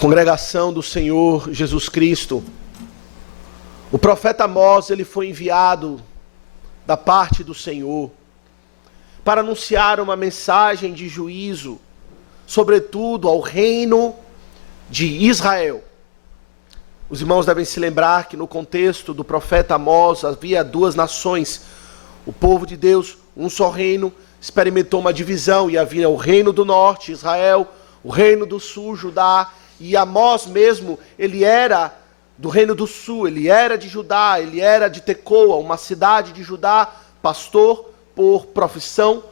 Congregação do Senhor Jesus Cristo, o profeta Amós, ele foi enviado da parte do Senhor para anunciar uma mensagem de juízo, sobretudo ao reino de Israel. Os irmãos devem se lembrar que no contexto do profeta Amós havia duas nações. O povo de Deus, um só reino, experimentou uma divisão e havia o reino do norte, Israel, o reino do sul, Judá. E Amós mesmo, ele era do reino do sul, ele era de Judá, ele era de Tecoa, uma cidade de Judá, pastor por profissão,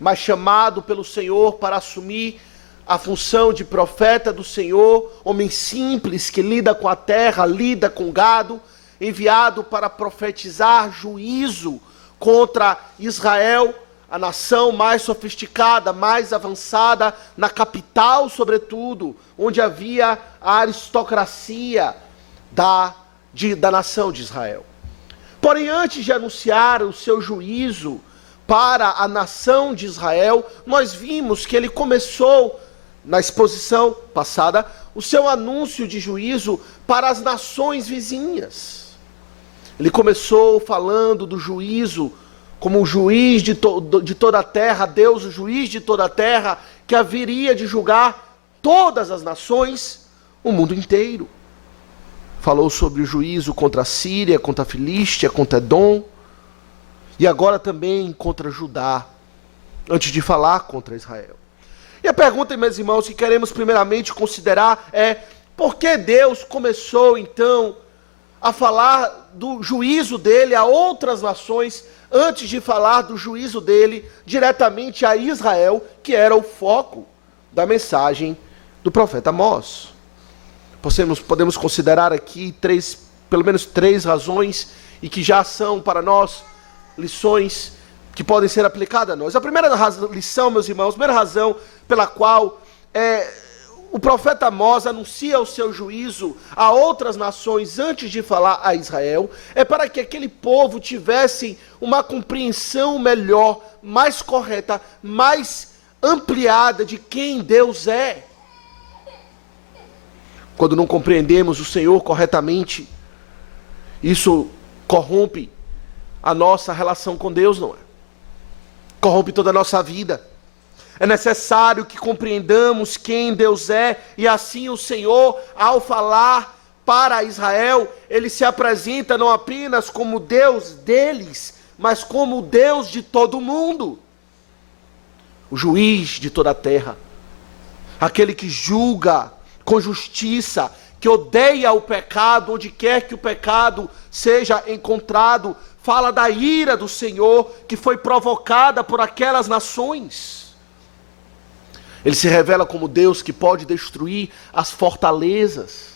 mas chamado pelo Senhor para assumir a função de profeta do Senhor, homem simples que lida com a terra, lida com gado, enviado para profetizar juízo contra Israel, a nação mais sofisticada, mais avançada, na capital sobretudo, onde havia a aristocracia da nação de Israel. Porém, antes de anunciar o seu juízo para a nação de Israel, nós vimos que ele começou, na exposição passada, o seu anúncio de juízo para as nações vizinhas. Ele começou falando do juízo como o juiz de toda a terra, Deus, o juiz de toda a terra, que haveria de julgar todas as nações, o mundo inteiro. Falou sobre o juízo contra a Síria, contra a Filístia, contra Edom, e agora também contra Judá, antes de falar contra Israel. E a pergunta, meus irmãos, que queremos primeiramente considerar é: por que Deus começou então a falar do juízo dele a outras nações, antes de falar do juízo dele diretamente a Israel, que era o foco da mensagem do profeta Amós? Podemos considerar aqui pelo menos três razões, e que já são para nós lições que podem ser aplicadas a nós. A primeira lição, meus irmãos, a primeira razão pela qual o profeta Amós anuncia o seu juízo a outras nações antes de falar a Israel, é para que aquele povo tivesse uma compreensão melhor, mais correta, mais ampliada de quem Deus é. Quando não compreendemos o Senhor corretamente, isso corrompe a nossa relação com Deus, não é? Corrompe toda a nossa vida. É necessário que compreendamos quem Deus é, e assim o Senhor, ao falar para Israel, ele se apresenta não apenas como Deus deles, mas como o Deus de todo mundo. O juiz de toda a terra, aquele que julga com justiça, que odeia o pecado, onde quer que o pecado seja encontrado, fala da ira do Senhor, que foi provocada por aquelas nações. Ele se revela como Deus que pode destruir as fortalezas,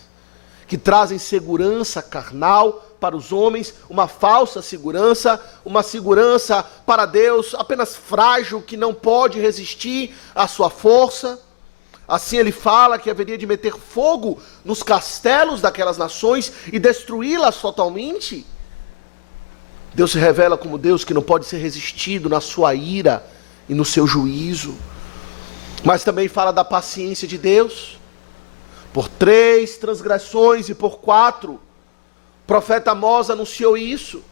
que trazem segurança carnal para os homens, uma falsa segurança, uma segurança para Deus apenas frágil, que não pode resistir à sua força. Assim ele fala que haveria de meter fogo nos castelos daquelas nações e destruí-las totalmente. Deus se revela como Deus que não pode ser resistido na sua ira e no seu juízo. Mas também fala da paciência de Deus. Por 3 transgressões e por 4, o profeta Amós anunciou isso,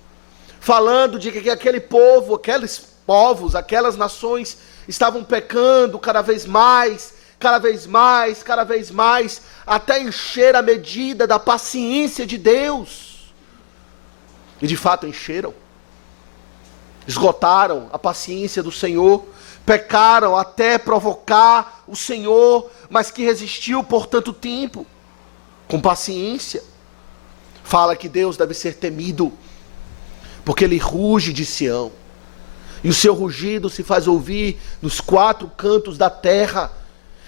falando de que aquele povo, aqueles povos, aquelas nações estavam pecando cada vez mais, até encher a medida da paciência de Deus. E de fato encheram. Esgotaram a paciência do Senhor, pecaram até provocar o Senhor, mas que resistiu por tanto tempo, com paciência. Fala que Deus deve ser temido, porque ele ruge de Sião, e o seu rugido se faz ouvir nos 4 cantos da terra,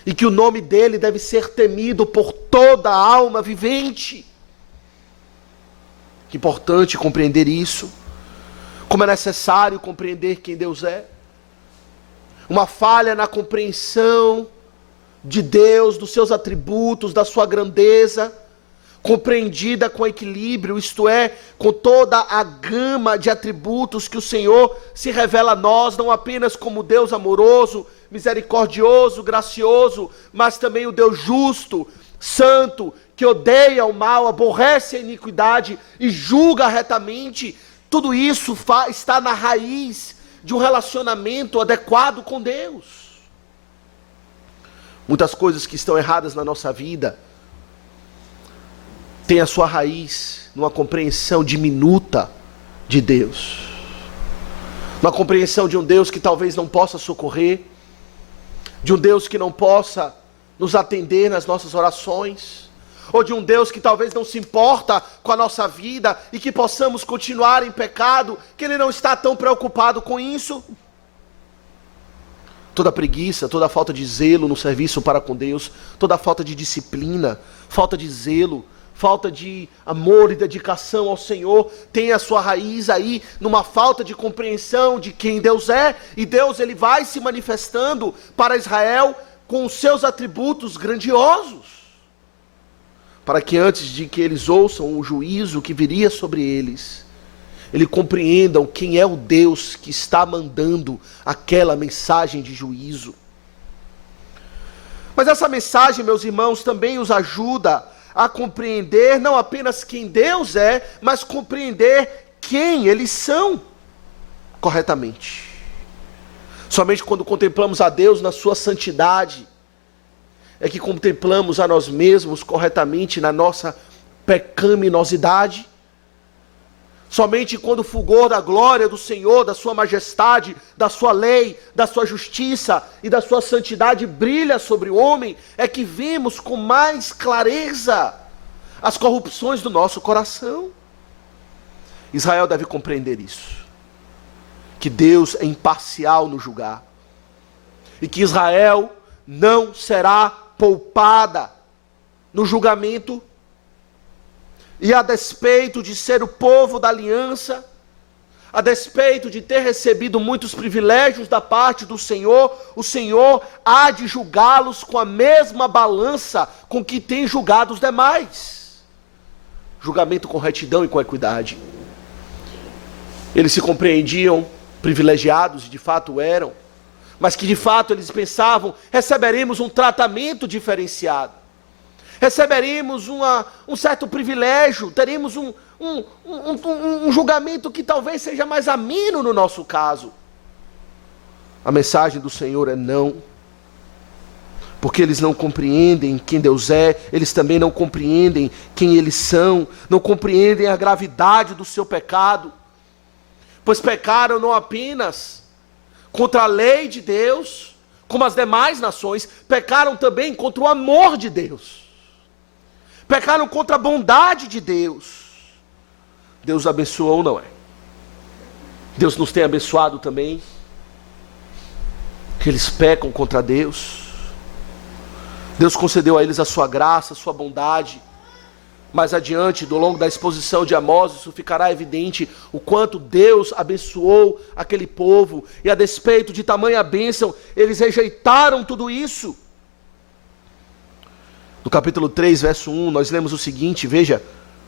e que o nome dele deve ser temido por toda a alma vivente. Que importante compreender isso. Como é necessário compreender quem Deus é. Uma falha na compreensão de Deus, dos seus atributos, da sua grandeza, compreendida com equilíbrio, isto é, com toda a gama de atributos que o Senhor se revela a nós, não apenas como Deus amoroso, misericordioso, gracioso, mas também o Deus justo, santo, que odeia o mal, aborrece a iniquidade e julga retamente. Tudo isso está na raiz de um relacionamento adequado com Deus. Muitas coisas que estão erradas na nossa vida têm a sua raiz numa compreensão diminuta de Deus. Uma compreensão de um Deus que talvez não possa socorrer, de um Deus que não possa nos atender nas nossas orações, ou de um Deus que talvez não se importa com a nossa vida e que possamos continuar em pecado, que Ele não está tão preocupado com isso. Toda preguiça, toda falta de zelo no serviço para com Deus, toda falta de disciplina, falta de zelo, falta de amor e dedicação ao Senhor, tem a sua raiz aí numa falta de compreensão de quem Deus é, e Deus ele vai se manifestando para Israel com os seus atributos grandiosos, para que antes de que eles ouçam o juízo que viria sobre eles, eles compreendam quem é o Deus que está mandando aquela mensagem de juízo. Mas essa mensagem, meus irmãos, também os ajuda a compreender não apenas quem Deus é, mas compreender quem eles são corretamente. Somente quando contemplamos a Deus na sua santidade, é que contemplamos a nós mesmos corretamente na nossa pecaminosidade. Somente quando o fulgor da glória do Senhor, da sua majestade, da sua lei, da sua justiça e da sua santidade brilha sobre o homem, é que vemos com mais clareza as corrupções do nosso coração. Israel deve compreender isso, que Deus é imparcial no julgar, e que Israel não será poupada no julgamento. E a despeito de ser o povo da aliança, a despeito de ter recebido muitos privilégios da parte do Senhor, o Senhor há de julgá-los com a mesma balança com que tem julgado os demais. Julgamento com retidão e com equidade. Eles se compreendiam privilegiados, e de fato eram, mas que de fato eles pensavam, receberemos um tratamento diferenciado. Receberemos um certo privilégio, teremos um julgamento que talvez seja mais ameno no nosso caso. A mensagem do Senhor é não, porque eles não compreendem quem Deus é, eles também não compreendem quem eles são, não compreendem a gravidade do seu pecado, pois pecaram não apenas contra a lei de Deus, como as demais nações, pecaram também contra o amor de Deus. Pecaram contra a bondade de Deus. Deus abençoou, não é? Deus nos tem abençoado também. Que eles pecam contra Deus. Deus concedeu a eles a sua graça, a sua bondade. Mais adiante, ao longo da exposição de Amós, isso ficará evidente o quanto Deus abençoou aquele povo. E a despeito de tamanha bênção, eles rejeitaram tudo isso. No capítulo 3, verso 1, nós lemos o seguinte, veja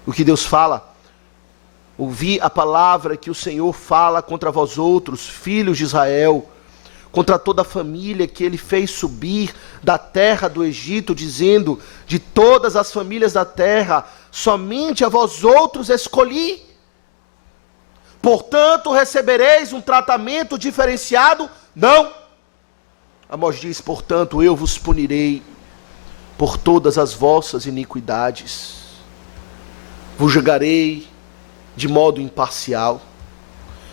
o que Deus fala. Ouvi a palavra que o Senhor fala contra vós outros, filhos de Israel, contra toda a família que ele fez subir da terra do Egito, dizendo, de todas as famílias da terra, somente a vós outros escolhi. Portanto, recebereis um tratamento diferenciado? Não. Amós diz, portanto, eu vos punirei por todas as vossas iniquidades, vos julgarei de modo imparcial.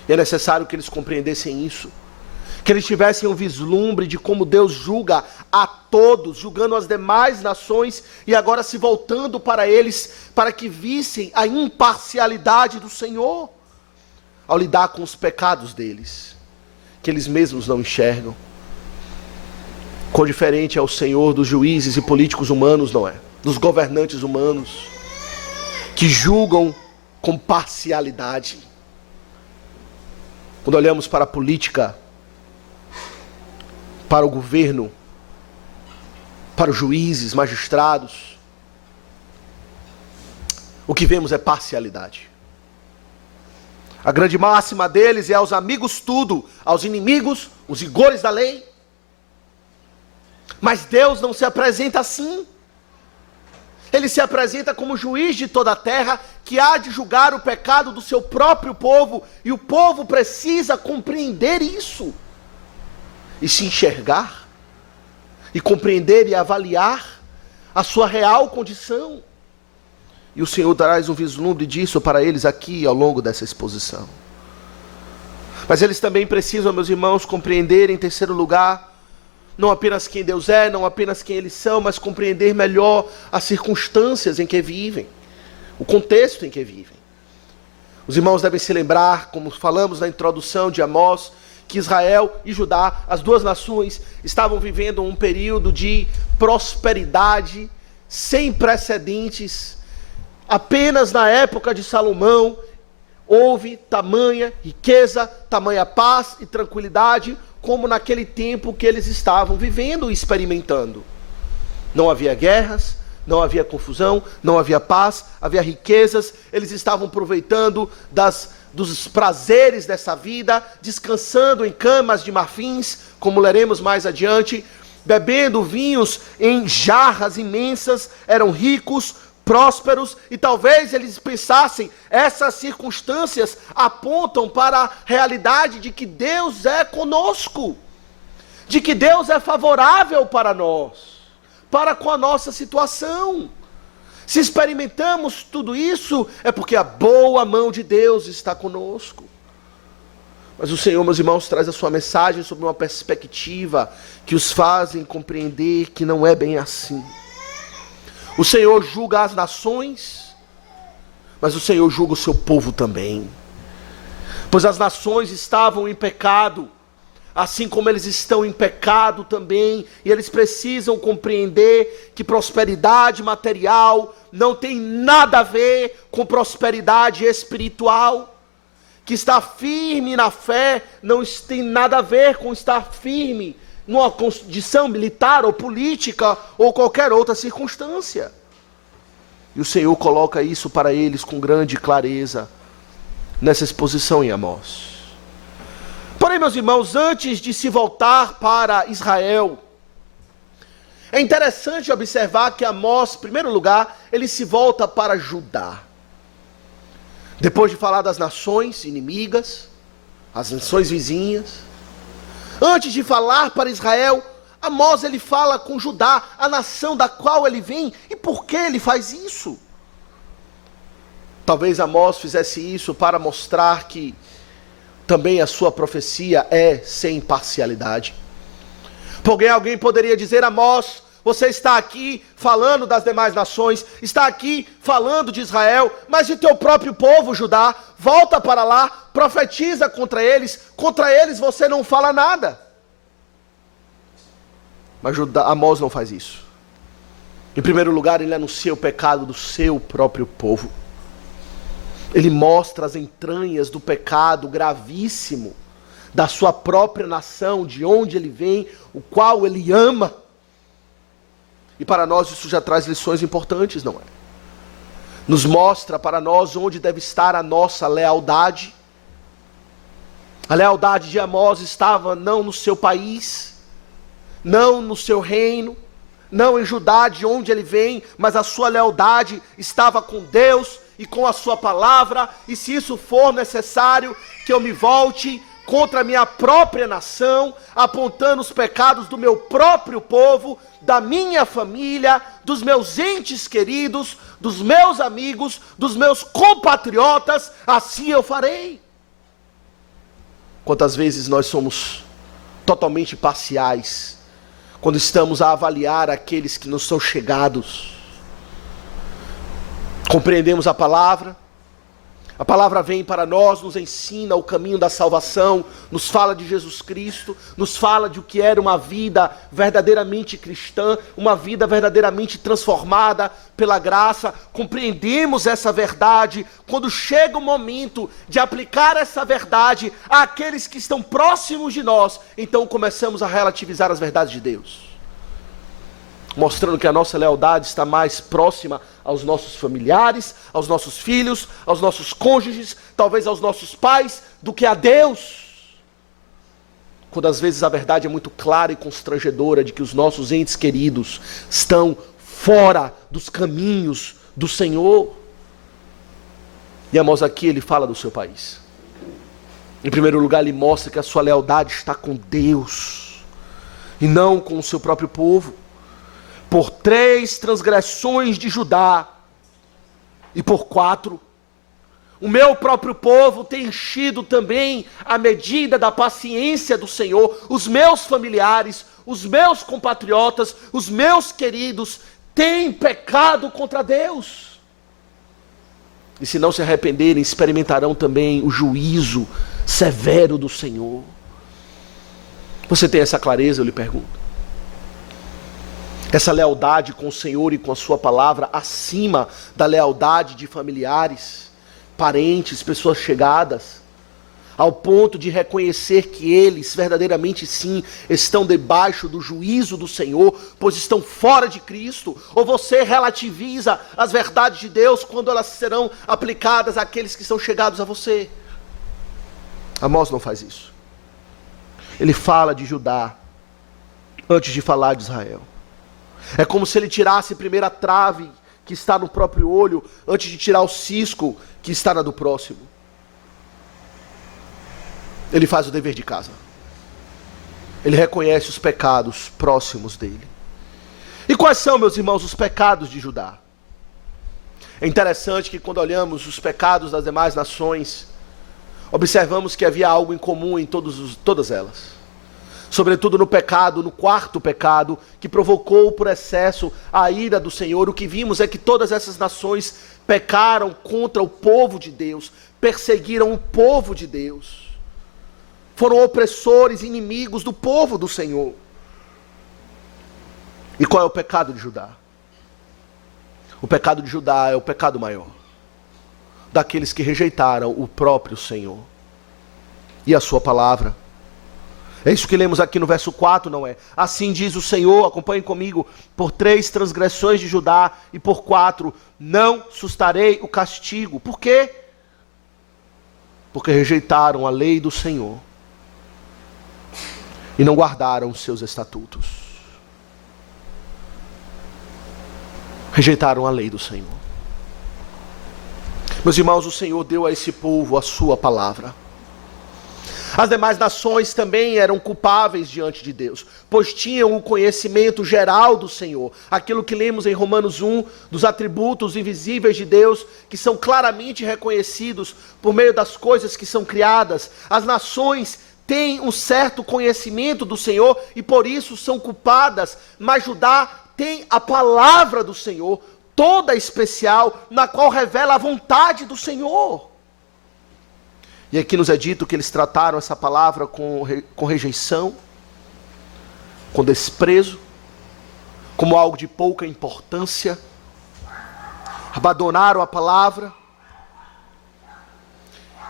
E é necessário que eles compreendessem isso, que eles tivessem um vislumbre de como Deus julga a todos, julgando as demais nações, e agora se voltando para eles, para que vissem a imparcialidade do Senhor, ao lidar com os pecados deles, que eles mesmos não enxergam. Quão diferente é o Senhor dos juízes e políticos humanos, não é? Dos governantes humanos, que julgam com parcialidade. Quando olhamos para a política, para o governo, para os juízes, magistrados, o que vemos é parcialidade. A grande máxima deles é aos amigos tudo, aos inimigos, os rigores da lei. Mas Deus não se apresenta assim. Ele se apresenta como juiz de toda a terra, que há de julgar o pecado do seu próprio povo, e o povo precisa compreender isso, e se enxergar, e compreender e avaliar a sua real condição. E o Senhor traz um vislumbre disso para eles aqui ao longo dessa exposição. Mas eles também precisam, meus irmãos, compreender em terceiro lugar, não apenas quem Deus é, não apenas quem eles são, mas compreender melhor as circunstâncias em que vivem, o contexto em que vivem. Os irmãos devem se lembrar, como falamos na introdução de Amós, que Israel e Judá, as duas nações, estavam vivendo um período de prosperidade sem precedentes. Apenas na época de Salomão houve tamanha riqueza, tamanha paz e tranquilidade, como naquele tempo que eles estavam vivendo e experimentando. Não havia guerras, não havia confusão, não havia paz, havia riquezas, eles estavam aproveitando dos prazeres dessa vida, descansando em camas de marfins, como leremos mais adiante, bebendo vinhos em jarras imensas, eram ricos, prósperos, e talvez eles pensassem, essas circunstâncias apontam para a realidade de que Deus é conosco, de que Deus é favorável para nós, para com a nossa situação. Se experimentamos tudo isso, é porque a boa mão de Deus está conosco. Mas o Senhor, meus irmãos, traz a sua mensagem sobre uma perspectiva que os fazem compreender que não é bem assim. O Senhor julga as nações, mas o Senhor julga o seu povo também. Pois as nações estavam em pecado, assim como eles estão em pecado também, e eles precisam compreender que prosperidade material não tem nada a ver com prosperidade espiritual. Que estar firme na fé não tem nada a ver com estar firme numa condição militar ou política ou qualquer outra circunstância. E o Senhor coloca isso para eles com grande clareza nessa exposição em Amós. Porém, meus irmãos, antes de se voltar para Israel, é interessante observar que Amós, em primeiro lugar, ele se volta para Judá. Depois de falar das nações inimigas, as nações vizinhas, antes de falar para Israel, Amós ele fala com Judá, a nação da qual ele vem. E por que ele faz isso? Talvez Amós fizesse isso para mostrar que também a sua profecia é sem parcialidade. Porque alguém poderia dizer: Amós, você está aqui falando das demais nações, está aqui falando de Israel, mas de teu próprio povo, Judá, volta para lá, profetiza contra eles você não fala nada. Mas Amós não faz isso. Em primeiro lugar, ele anuncia o pecado do seu próprio povo. Ele mostra as entranhas do pecado gravíssimo da sua própria nação, de onde ele vem, o qual ele ama. E para nós isso já traz lições importantes, não é? Nos mostra para nós onde deve estar a nossa lealdade. A lealdade de Amós estava não no seu país, não no seu reino, não em Judá, de onde ele vem, mas a sua lealdade estava com Deus e com a sua palavra. E se isso for necessário, que eu me volte contra a minha própria nação, apontando os pecados do meu próprio povo, da minha família, dos meus entes queridos, dos meus amigos, dos meus compatriotas, assim eu farei. Quantas vezes nós somos totalmente parciais, quando estamos a avaliar aqueles que nos são chegados. Compreendemos a palavra vem para nós, nos ensina o caminho da salvação, nos fala de Jesus Cristo, nos fala de o que era uma vida verdadeiramente cristã, uma vida verdadeiramente transformada pela graça. Compreendemos essa verdade. Quando chega o momento de aplicar essa verdade àqueles que estão próximos de nós, então começamos a relativizar as verdades de Deus, mostrando que a nossa lealdade está mais próxima aos nossos familiares, aos nossos filhos, aos nossos cônjuges, talvez aos nossos pais, do que a Deus. quando às vezes a verdade é muito clara e constrangedora de que os nossos entes queridos estão fora dos caminhos do Senhor. E Amós aqui ele fala do seu país. Em primeiro lugar, ele mostra que a sua lealdade está com Deus e não com o seu próprio povo. Por 3 transgressões de Judá e por 4, o meu próprio povo tem enchido também a medida da paciência do Senhor. Os meus familiares, os meus compatriotas, os meus queridos têm pecado contra Deus. E se não se arrependerem, experimentarão também o juízo severo do Senhor. Você tem essa clareza, eu lhe pergunto? Essa lealdade com o Senhor e com a sua palavra, acima da lealdade de familiares, parentes, pessoas chegadas, ao ponto de reconhecer que eles verdadeiramente sim estão debaixo do juízo do Senhor, pois estão fora de Cristo? Ou você relativiza as verdades de Deus quando elas serão aplicadas àqueles que são chegados a você? Amós não faz isso. Ele fala de Judá antes de falar de Israel. É como se ele tirasse primeiro a trave que está no próprio olho, antes de tirar o cisco que está na do próximo. Ele faz o dever de casa. Ele reconhece os pecados próximos dele. E quais são, meus irmãos, os pecados de Judá? É interessante que quando olhamos os pecados das demais nações, observamos que havia algo em comum em todas elas. Sobretudo no pecado, no 4º pecado, que provocou por excesso a ira do Senhor. O que vimos é que todas essas nações pecaram contra o povo de Deus, perseguiram o povo de Deus, foram opressores, inimigos do povo do Senhor. E qual é o pecado de Judá? O pecado de Judá é o pecado maior, daqueles que rejeitaram o próprio Senhor e a sua palavra. É isso que lemos aqui no verso 4, não é? Assim diz o Senhor, acompanhem comigo, por 3 transgressões de Judá e por 4, não sustarei o castigo. Por quê? Porque rejeitaram a lei do Senhor e não guardaram os seus estatutos. Rejeitaram a lei do Senhor. Meus irmãos, o Senhor deu a esse povo a sua palavra. As demais nações também eram culpáveis diante de Deus, pois tinham o conhecimento geral do Senhor. Aquilo que lemos em Romanos 1, dos atributos invisíveis de Deus, que são claramente reconhecidos por meio das coisas que são criadas. As nações têm um certo conhecimento do Senhor e por isso são culpadas, mas Judá tem a palavra do Senhor, toda especial, na qual revela a vontade do Senhor. E aqui nos é dito que eles trataram essa palavra com rejeição, com desprezo, como algo de pouca importância. Abandonaram a palavra.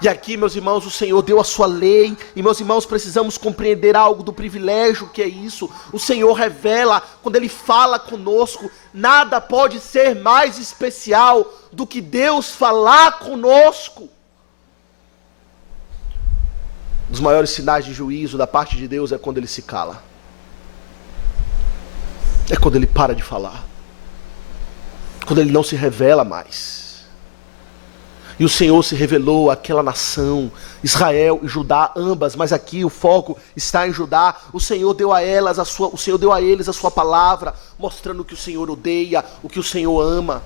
E aqui, meus irmãos, o Senhor deu a sua lei. E, meus irmãos, precisamos compreender algo do privilégio que é isso. O Senhor revela, quando Ele fala conosco, nada pode ser mais especial do que Deus falar conosco. Um dos maiores sinais de juízo da parte de Deus é quando Ele se cala. É quando Ele para de falar. Quando Ele não se revela mais. E o Senhor se revelou àquela nação, Israel e Judá, ambas, mas aqui o foco está em Judá. O Senhor deu a eles a sua palavra, mostrando o que o Senhor odeia, o que o Senhor ama.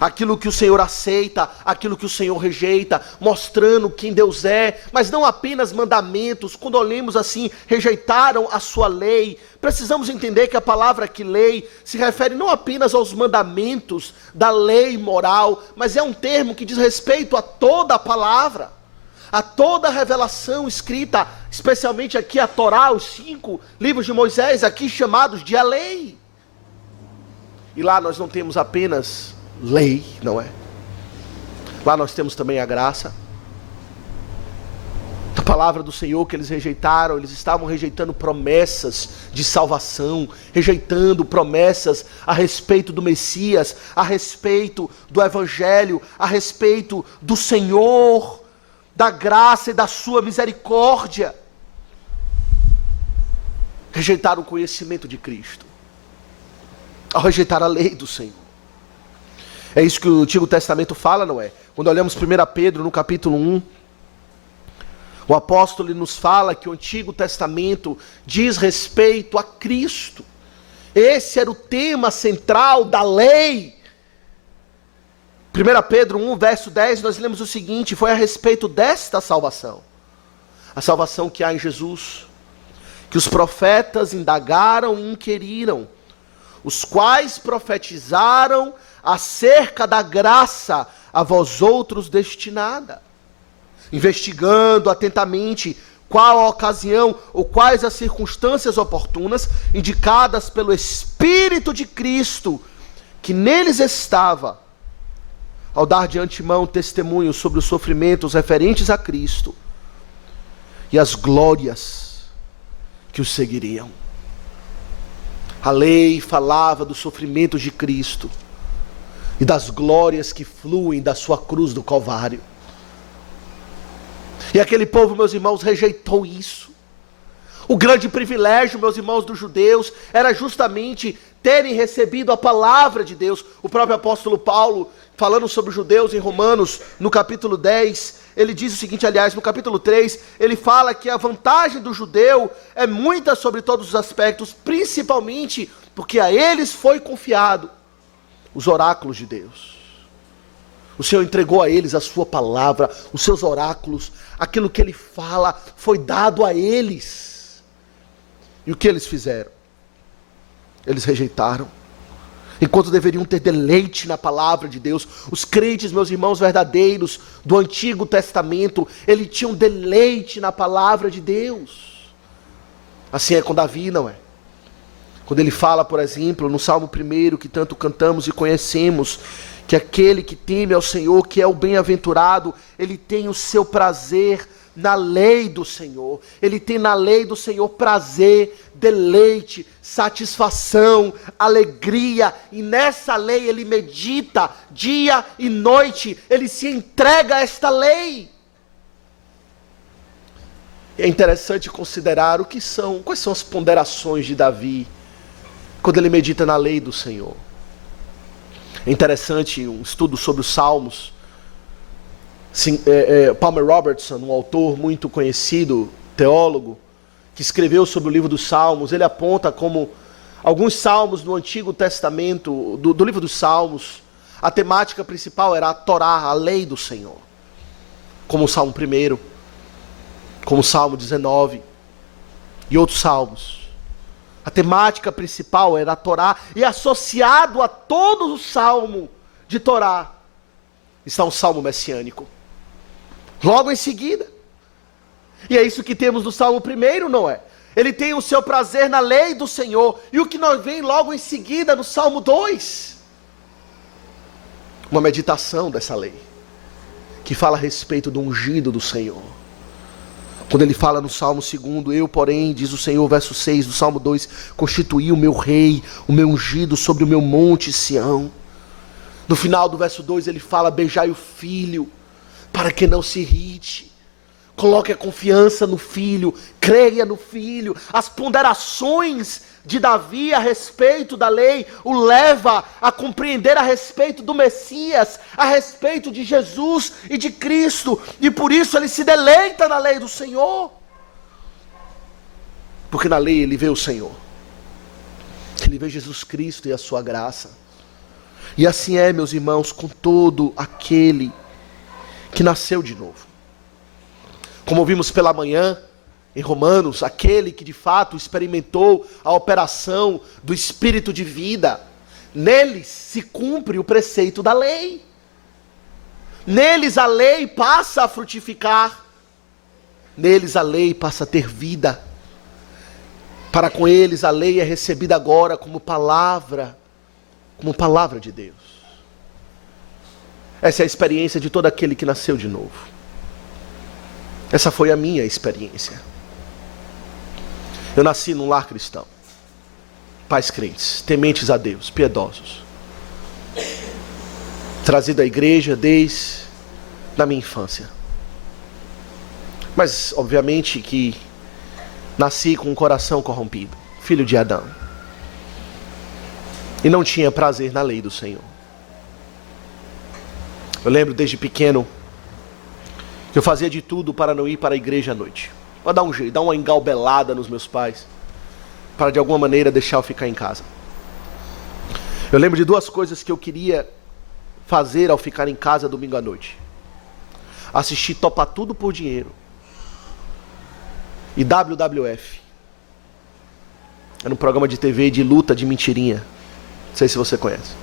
Aquilo que o Senhor aceita, aquilo que o Senhor rejeita, mostrando quem Deus é, mas não apenas mandamentos. Quando olhamos assim, rejeitaram a sua lei. Precisamos entender que a palavra aqui, lei, se refere não apenas aos mandamentos da lei moral, mas é um termo que diz respeito a toda a palavra, a toda a revelação escrita, especialmente aqui a Torá, os 5 livros de Moisés, aqui chamados de a lei. E lá nós não temos apenas lei, não é? Lá nós temos também a graça. A palavra do Senhor que eles rejeitaram, eles estavam rejeitando promessas de salvação, rejeitando promessas a respeito do Messias, a respeito do Evangelho, a respeito do Senhor, da graça e da sua misericórdia. rejeitaram o conhecimento de Cristo, ao rejeitar a lei do Senhor. É isso que o Antigo Testamento fala, não é? Quando olhamos 1 Pedro no capítulo 1, o apóstolo nos fala que o Antigo Testamento diz respeito a Cristo. Esse era o tema central da lei. 1 Pedro 1, verso 10, nós lemos o seguinte: foi a respeito desta salvação, a salvação que há em Jesus, que os profetas indagaram e inquiriram, os quais profetizaram acerca da graça a vós outros destinada, investigando atentamente qual a ocasião ou quais as circunstâncias oportunas indicadas pelo Espírito de Cristo, que neles estava, ao dar de antemão testemunho sobre os sofrimentos referentes a Cristo e as glórias que os seguiriam. A lei falava dos sofrimentos de Cristo e das glórias que fluem da sua cruz do Calvário. E aquele povo, meus irmãos, rejeitou isso. O grande privilégio, meus irmãos, dos judeus, era justamente terem recebido a palavra de Deus. O próprio apóstolo Paulo, falando sobre os judeus em Romanos, no capítulo 10, ele diz o seguinte, aliás, no capítulo 3, ele fala que a vantagem do judeu é muita sobre todos os aspectos, principalmente porque a eles foi confiado os oráculos de Deus. O Senhor entregou a eles a sua palavra, os seus oráculos, aquilo que Ele fala foi dado a eles. E o que eles fizeram? Eles rejeitaram. Enquanto deveriam ter deleite na palavra de Deus, os crentes, meus irmãos verdadeiros do Antigo Testamento, eles tinham deleite na palavra de Deus. Assim é com Davi, não é? Quando ele fala, por exemplo, no Salmo 1, que tanto cantamos e conhecemos, que aquele que teme ao Senhor, que é o bem-aventurado, ele tem o seu prazer na lei do Senhor. Ele tem na lei do Senhor prazer, deleite, satisfação, alegria. E nessa lei ele medita dia e noite. Ele se entrega a esta lei. É interessante considerar quais são as ponderações de Davi quando ele medita na lei do Senhor. É interessante um estudo sobre os Salmos. Palmer Robertson, um autor muito conhecido, teólogo, que escreveu sobre o livro dos Salmos, ele aponta como alguns salmos no Antigo Testamento, do livro dos Salmos, a temática principal era a Torá, a lei do Senhor. Como o Salmo 1, como o Salmo 19 e outros salmos. A temática principal era a Torá, e associado a todo o salmo de Torá está um salmo messiânico. Logo em seguida. E é isso que temos no Salmo 1, não é? Ele tem o seu prazer na lei do Senhor. E o que nós vem logo em seguida no Salmo 2? Uma meditação dessa lei, que fala a respeito do ungido do Senhor. Quando ele fala no Salmo 2, eu, porém, diz o Senhor, verso 6 do Salmo 2, constituí o meu rei, o meu ungido sobre o meu monte Sião. No final do verso 2 ele fala, beijai o filho, para que não se irrite. Coloque a confiança no Filho, creia no Filho. As ponderações de Davi a respeito da lei o leva a compreender a respeito do Messias, a respeito de Jesus e de Cristo. E por isso ele se deleita na lei do Senhor. Porque na lei ele vê o Senhor. Ele vê Jesus Cristo e a sua graça. E assim é, meus irmãos, com todo aquele que nasceu de novo. Como vimos pela manhã, em Romanos, aquele que de fato experimentou a operação do Espírito de vida, neles se cumpre o preceito da lei. Neles a lei passa a frutificar. Neles a lei passa a ter vida. Para com eles a lei é recebida agora como palavra de Deus. Essa é a experiência de todo aquele que nasceu de novo. Essa foi a minha experiência. Eu nasci num lar cristão. Pais crentes, tementes a Deus, piedosos. Trazido à igreja desde a minha infância. Mas, obviamente, que nasci com um coração corrompido. filho de Adão. E não tinha prazer na lei do Senhor. Eu lembro desde pequeno que eu fazia de tudo para não ir para a igreja à noite. Para dar um jeito, dar uma engalbelada nos meus pais, para de alguma maneira deixar eu ficar em casa. Eu lembro de duas coisas que eu queria fazer ao ficar em casa domingo à noite: assistir Topa Tudo por Dinheiro e WWF. Era um programa de TV de luta de mentirinha. Não sei se você conhece.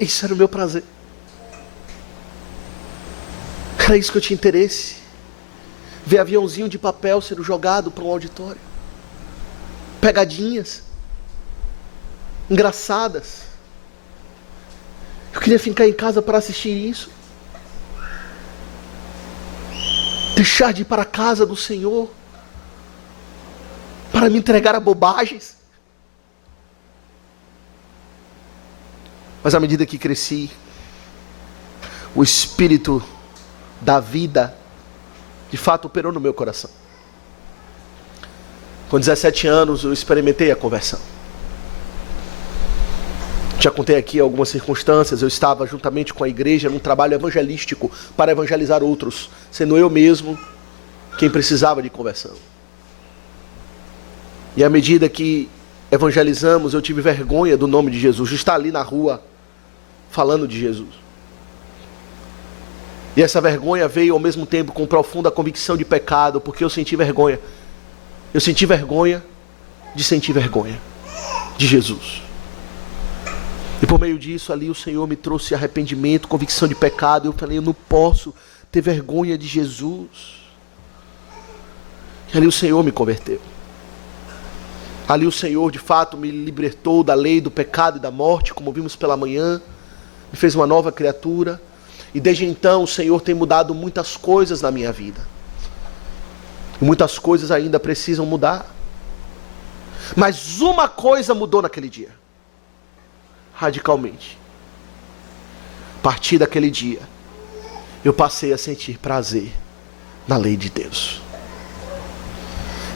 Isso era o meu prazer. Era isso que eu tinha interesse. Ver aviãozinho de papel sendo jogado para um auditório. Pegadinhas. Engraçadas. Eu queria ficar em casa para assistir isso. Deixar de ir para a casa do Senhor para me entregar a bobagens. Mas à medida que cresci, o espírito da vida de fato operou no meu coração. Com 17 anos eu experimentei a conversão. Já contei aqui algumas circunstâncias. Eu estava juntamente com a igreja num trabalho evangelístico para evangelizar outros, sendo eu mesmo quem precisava de conversão. E à medida que evangelizamos, eu tive vergonha do nome de Jesus, de estar ali na rua falando de Jesus. E essa vergonha veio ao mesmo tempo com profunda convicção de pecado, porque eu senti vergonha. Eu senti vergonha de sentir vergonha de Jesus. E por meio disso ali o Senhor me trouxe arrependimento, convicção de pecado. Eu falei, eu não posso ter vergonha de Jesus. E ali o Senhor me converteu. Ali o Senhor de fato me libertou da lei, do pecado e da morte, como vimos pela manhã. Me fez uma nova criatura. E desde então o Senhor tem mudado muitas coisas na minha vida. E muitas coisas ainda precisam mudar. Mas uma coisa mudou naquele dia. Radicalmente. A partir daquele dia, eu passei a sentir prazer na lei de Deus.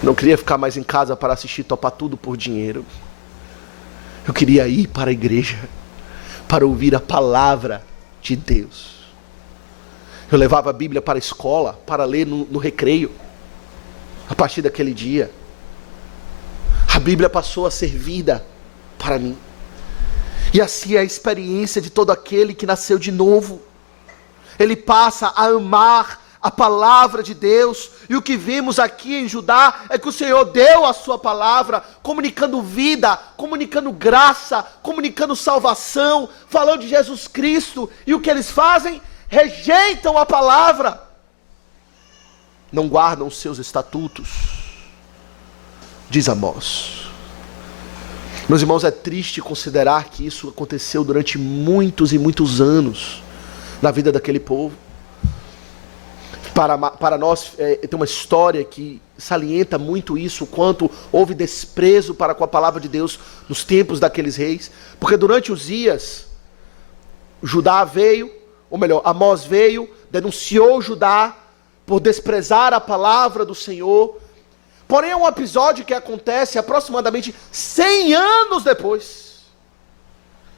Não queria ficar mais em casa para assistir Topa Tudo por Dinheiro. Eu queria ir para a igreja para ouvir a palavra de Deus. Eu levava a Bíblia para a escola para ler no recreio. A partir daquele dia, a Bíblia passou a ser vida para mim. E assim é a experiência de todo aquele que nasceu de novo. Ele passa a amar a palavra de Deus. E o que vimos aqui em Judá é que o Senhor deu a sua palavra, comunicando vida, comunicando graça, comunicando salvação, falando de Jesus Cristo. E o que eles fazem? Rejeitam a palavra. Não guardam os seus estatutos. Diz Amós. Meus irmãos, é triste considerar que isso aconteceu durante muitos e muitos anos na vida daquele povo. Para nós, tem uma história que salienta muito isso, o quanto houve desprezo para com a palavra de Deus nos tempos daqueles reis. Porque durante Uzias, Judá veio, ou melhor, Amós veio, denunciou Judá por desprezar a palavra do Senhor. Porém, é um episódio que acontece aproximadamente 100 anos depois,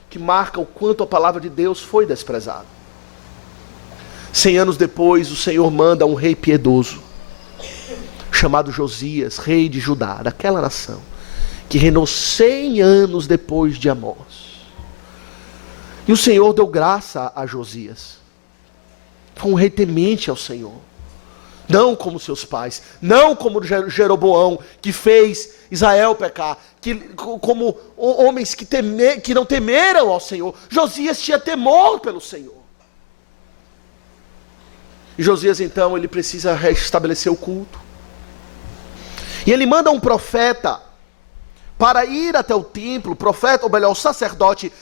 que marca o quanto a palavra de Deus foi desprezada. 100 anos depois, o Senhor manda um rei piedoso, chamado Josias, rei de Judá, daquela nação, que reinou 100 anos depois de Amós. E o Senhor deu graça a Josias. Foi um rei temente ao Senhor. Não como seus pais, não como Jeroboão, que fez Israel pecar, como homens que não temeram ao Senhor. Josias tinha temor pelo Senhor. E Josias então, ele precisa restabelecer o culto. E ele manda um profeta para ir até o templo, profeta, ou melhor, o sacerdote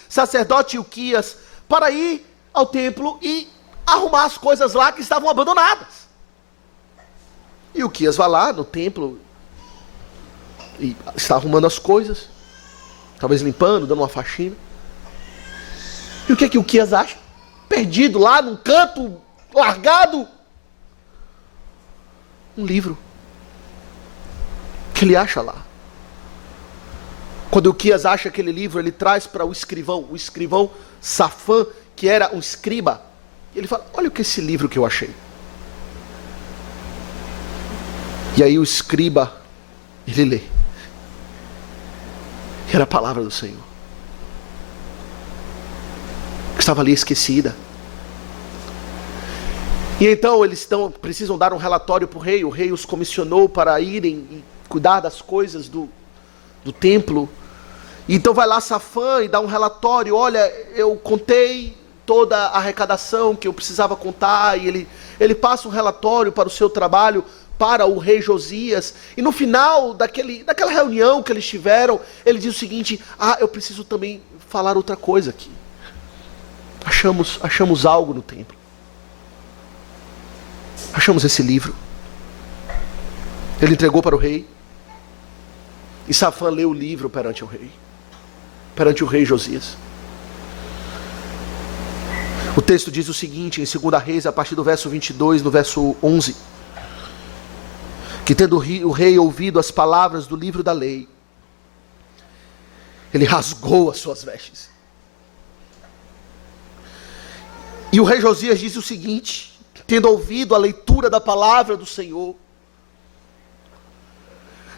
Ilquias, para ir ao templo e arrumar as coisas lá que estavam abandonadas. E Ilquias vai lá no templo e está arrumando as coisas, talvez limpando, dando uma faxina. E o que Ilquias acha? Perdido lá num canto, largado, um livro. que ele acha lá. Quando Ilquias acha aquele livro, ele traz para o escrivão Safã, que era um escriba. Ele fala, olha o que esse livro que eu achei. E aí o escriba, ele lê. E era a palavra do Senhor, que estava ali esquecida. E então eles precisam dar um relatório para o rei. O rei os comissionou para irem e cuidar das coisas do templo. E então vai lá Safã e dá um relatório. Olha, eu contei toda a arrecadação que eu precisava contar. E ele passa um relatório para o seu trabalho, para o rei Josias. E no final daquela reunião que eles tiveram, ele diz o seguinte: eu preciso também falar outra coisa aqui. Achamos algo no templo. Achamos esse livro. Ele entregou para o rei. E Safã leu o livro perante o rei Josias. O texto diz o seguinte, em 2 Reis, a partir do verso 22, no verso 11. Que tendo o rei ouvido as palavras do livro da lei, ele rasgou as suas vestes. E o rei Josias diz o seguinte, tendo ouvido a leitura da palavra do Senhor,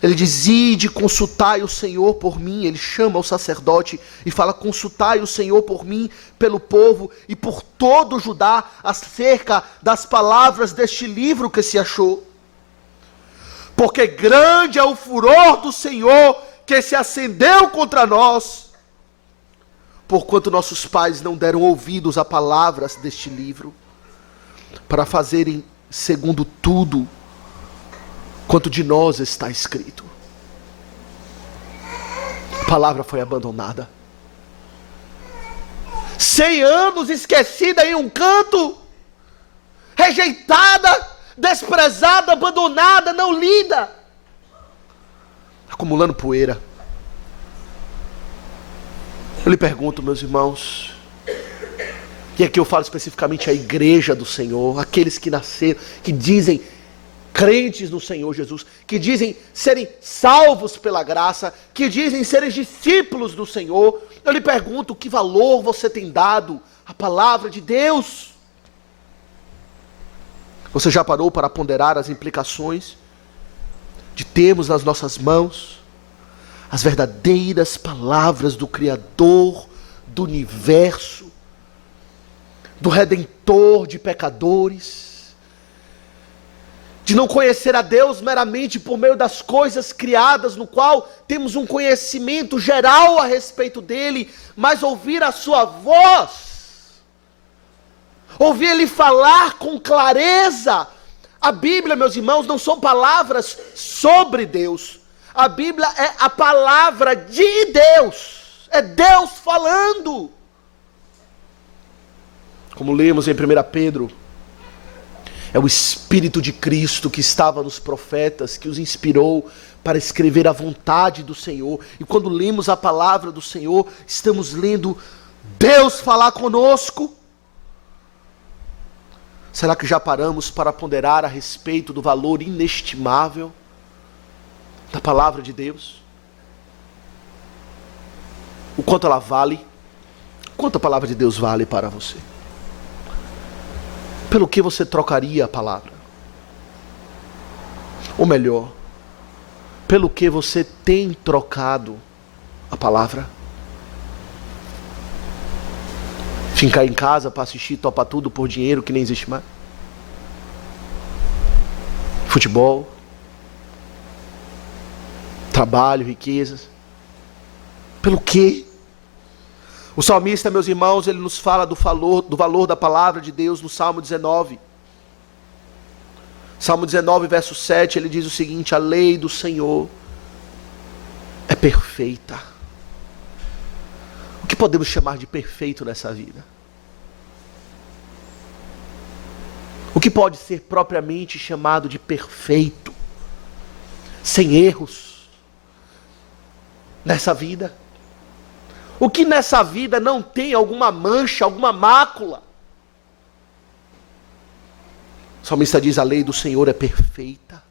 ele diz, ide, consultai o Senhor por mim. Ele chama o sacerdote e fala, consultai o Senhor por mim, pelo povo e por todo o Judá, acerca das palavras deste livro que se achou. Porque grande é o furor do Senhor que se acendeu contra nós, porquanto nossos pais não deram ouvidos a palavras deste livro, para fazerem segundo tudo quanto de nós está escrito. A palavra foi abandonada. 100 anos esquecida em um canto, rejeitada, desprezada, abandonada, não lida, acumulando poeira. Eu lhe pergunto, meus irmãos, e aqui eu falo especificamente a igreja do Senhor, aqueles que nasceram, que dizem crentes no Senhor Jesus, que dizem serem salvos pela graça, que dizem serem discípulos do Senhor. Eu lhe pergunto, que valor você tem dado à palavra de Deus? Você já parou para ponderar as implicações de termos nas nossas mãos as verdadeiras palavras do Criador do universo, do Redentor de pecadores, de não conhecer a Deus meramente por meio das coisas criadas, no qual temos um conhecimento geral a respeito dele, mas ouvir a sua voz, ouvir ele falar com clareza. A Bíblia, meus irmãos, não são palavras sobre Deus. A Bíblia é a palavra de Deus. É Deus falando. Como lemos em 1 Pedro, é o Espírito de Cristo que estava nos profetas, que os inspirou para escrever a vontade do Senhor. E quando lemos a palavra do Senhor, estamos lendo Deus falar conosco. Será que já paramos para ponderar a respeito do valor inestimável da palavra de Deus? O quanto ela vale? Quanto a palavra de Deus vale para você? Pelo que você trocaria a palavra? Ou melhor, pelo que você tem trocado a palavra? Ficar em casa para assistir Topa Tudo por dinheiro que nem existe mais? Futebol? Trabalho, riquezas? Pelo quê? O salmista, meus irmãos, ele nos fala do valor da palavra de Deus no Salmo 19. Salmo 19, verso 7, ele diz o seguinte: a lei do Senhor é perfeita. O que podemos chamar de perfeito nessa vida? O que pode ser propriamente chamado de perfeito, sem erros, nessa vida? O que nessa vida não tem alguma mancha, alguma mácula? O salmista diz, a lei do Senhor é perfeita.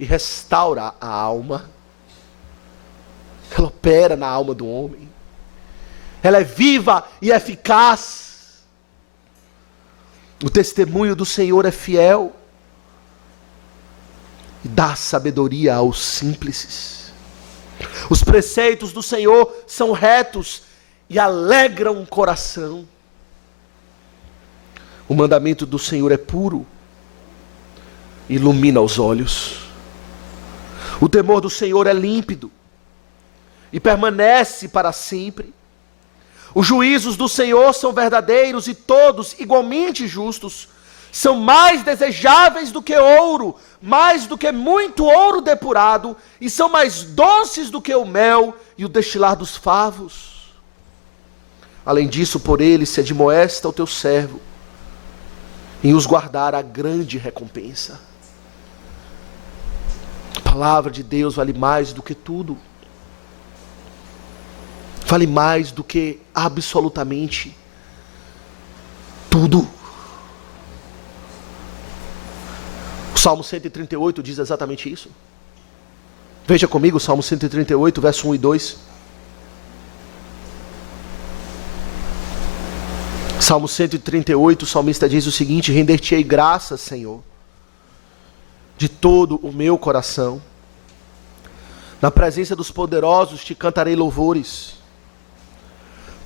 e restaura a alma. Ela opera na alma do homem. Ela é viva e eficaz. O testemunho do Senhor é fiel e dá sabedoria aos simples. Os preceitos do Senhor são retos e alegram o coração. O mandamento do Senhor é puro, ilumina os olhos. O temor do Senhor é límpido e permanece para sempre. Os juízos do Senhor são verdadeiros e todos igualmente justos. São mais desejáveis do que ouro, mais do que muito ouro depurado, e são mais doces do que o mel e o destilar dos favos. Além disso, por ele se admoesta o teu servo, em os guardar a grande recompensa. A palavra de Deus vale mais do que tudo. Vale mais do que absolutamente tudo. O Salmo 138 diz exatamente isso. Veja comigo o Salmo 138, verso 1 e 2. Salmo 138, o salmista diz o seguinte: render-te-ei graças, Senhor, de todo o meu coração. Na presença dos poderosos te cantarei louvores.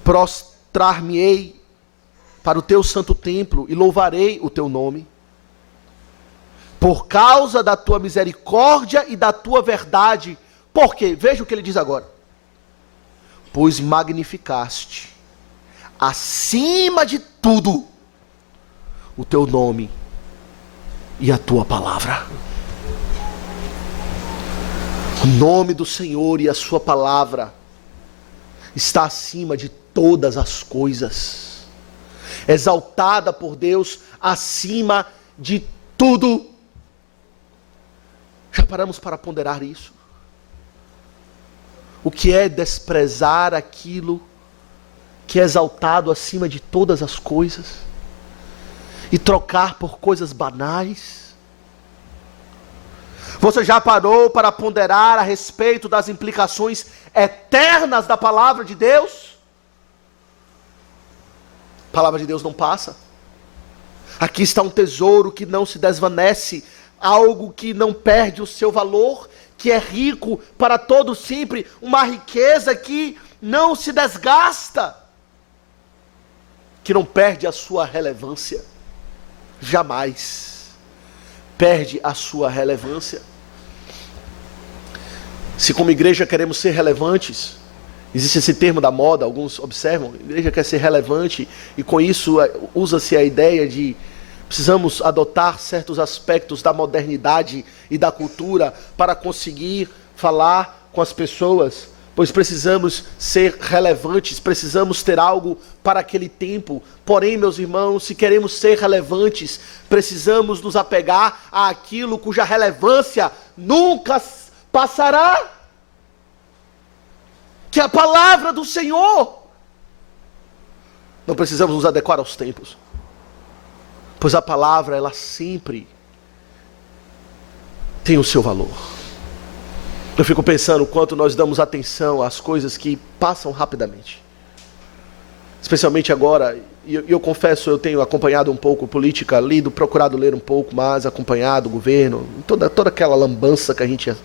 Prostrar-me-ei para o teu santo templo e louvarei o teu nome. Por causa da tua misericórdia e da tua verdade. Por quê? Veja o que ele diz agora. Pois magnificaste acima de tudo o teu nome e a tua palavra. O nome do Senhor e a sua palavra está acima de todas as coisas, exaltada por Deus acima de tudo. Já paramos para ponderar isso? O que é desprezar aquilo que é exaltado acima de todas as coisas e trocar por coisas banais? Você já parou para ponderar a respeito das implicações eternas da palavra de Deus? A palavra de Deus não passa. Aqui está um tesouro que não se desvanece, algo que não perde o seu valor, que é rico para todo sempre, uma riqueza que não se desgasta, que não perde a sua relevância, jamais perde a sua relevância. Se como igreja queremos ser relevantes, existe esse termo da moda, alguns observam, a igreja quer ser relevante, e com isso usa-se a ideia de precisamos adotar certos aspectos da modernidade e da cultura para conseguir falar com as pessoas, pois precisamos ser relevantes, precisamos ter algo para aquele tempo. Porém, meus irmãos, se queremos ser relevantes, precisamos nos apegar àquilo cuja relevância nunca passará, que é a palavra do Senhor. Não precisamos nos adequar aos tempos, pois a palavra, ela sempre tem o seu valor. Eu fico pensando o quanto nós damos atenção às coisas que passam rapidamente. Especialmente agora, e eu confesso, eu tenho acompanhado um pouco política, lido, procurado ler um pouco mais, acompanhado o governo, toda aquela lambança que a gente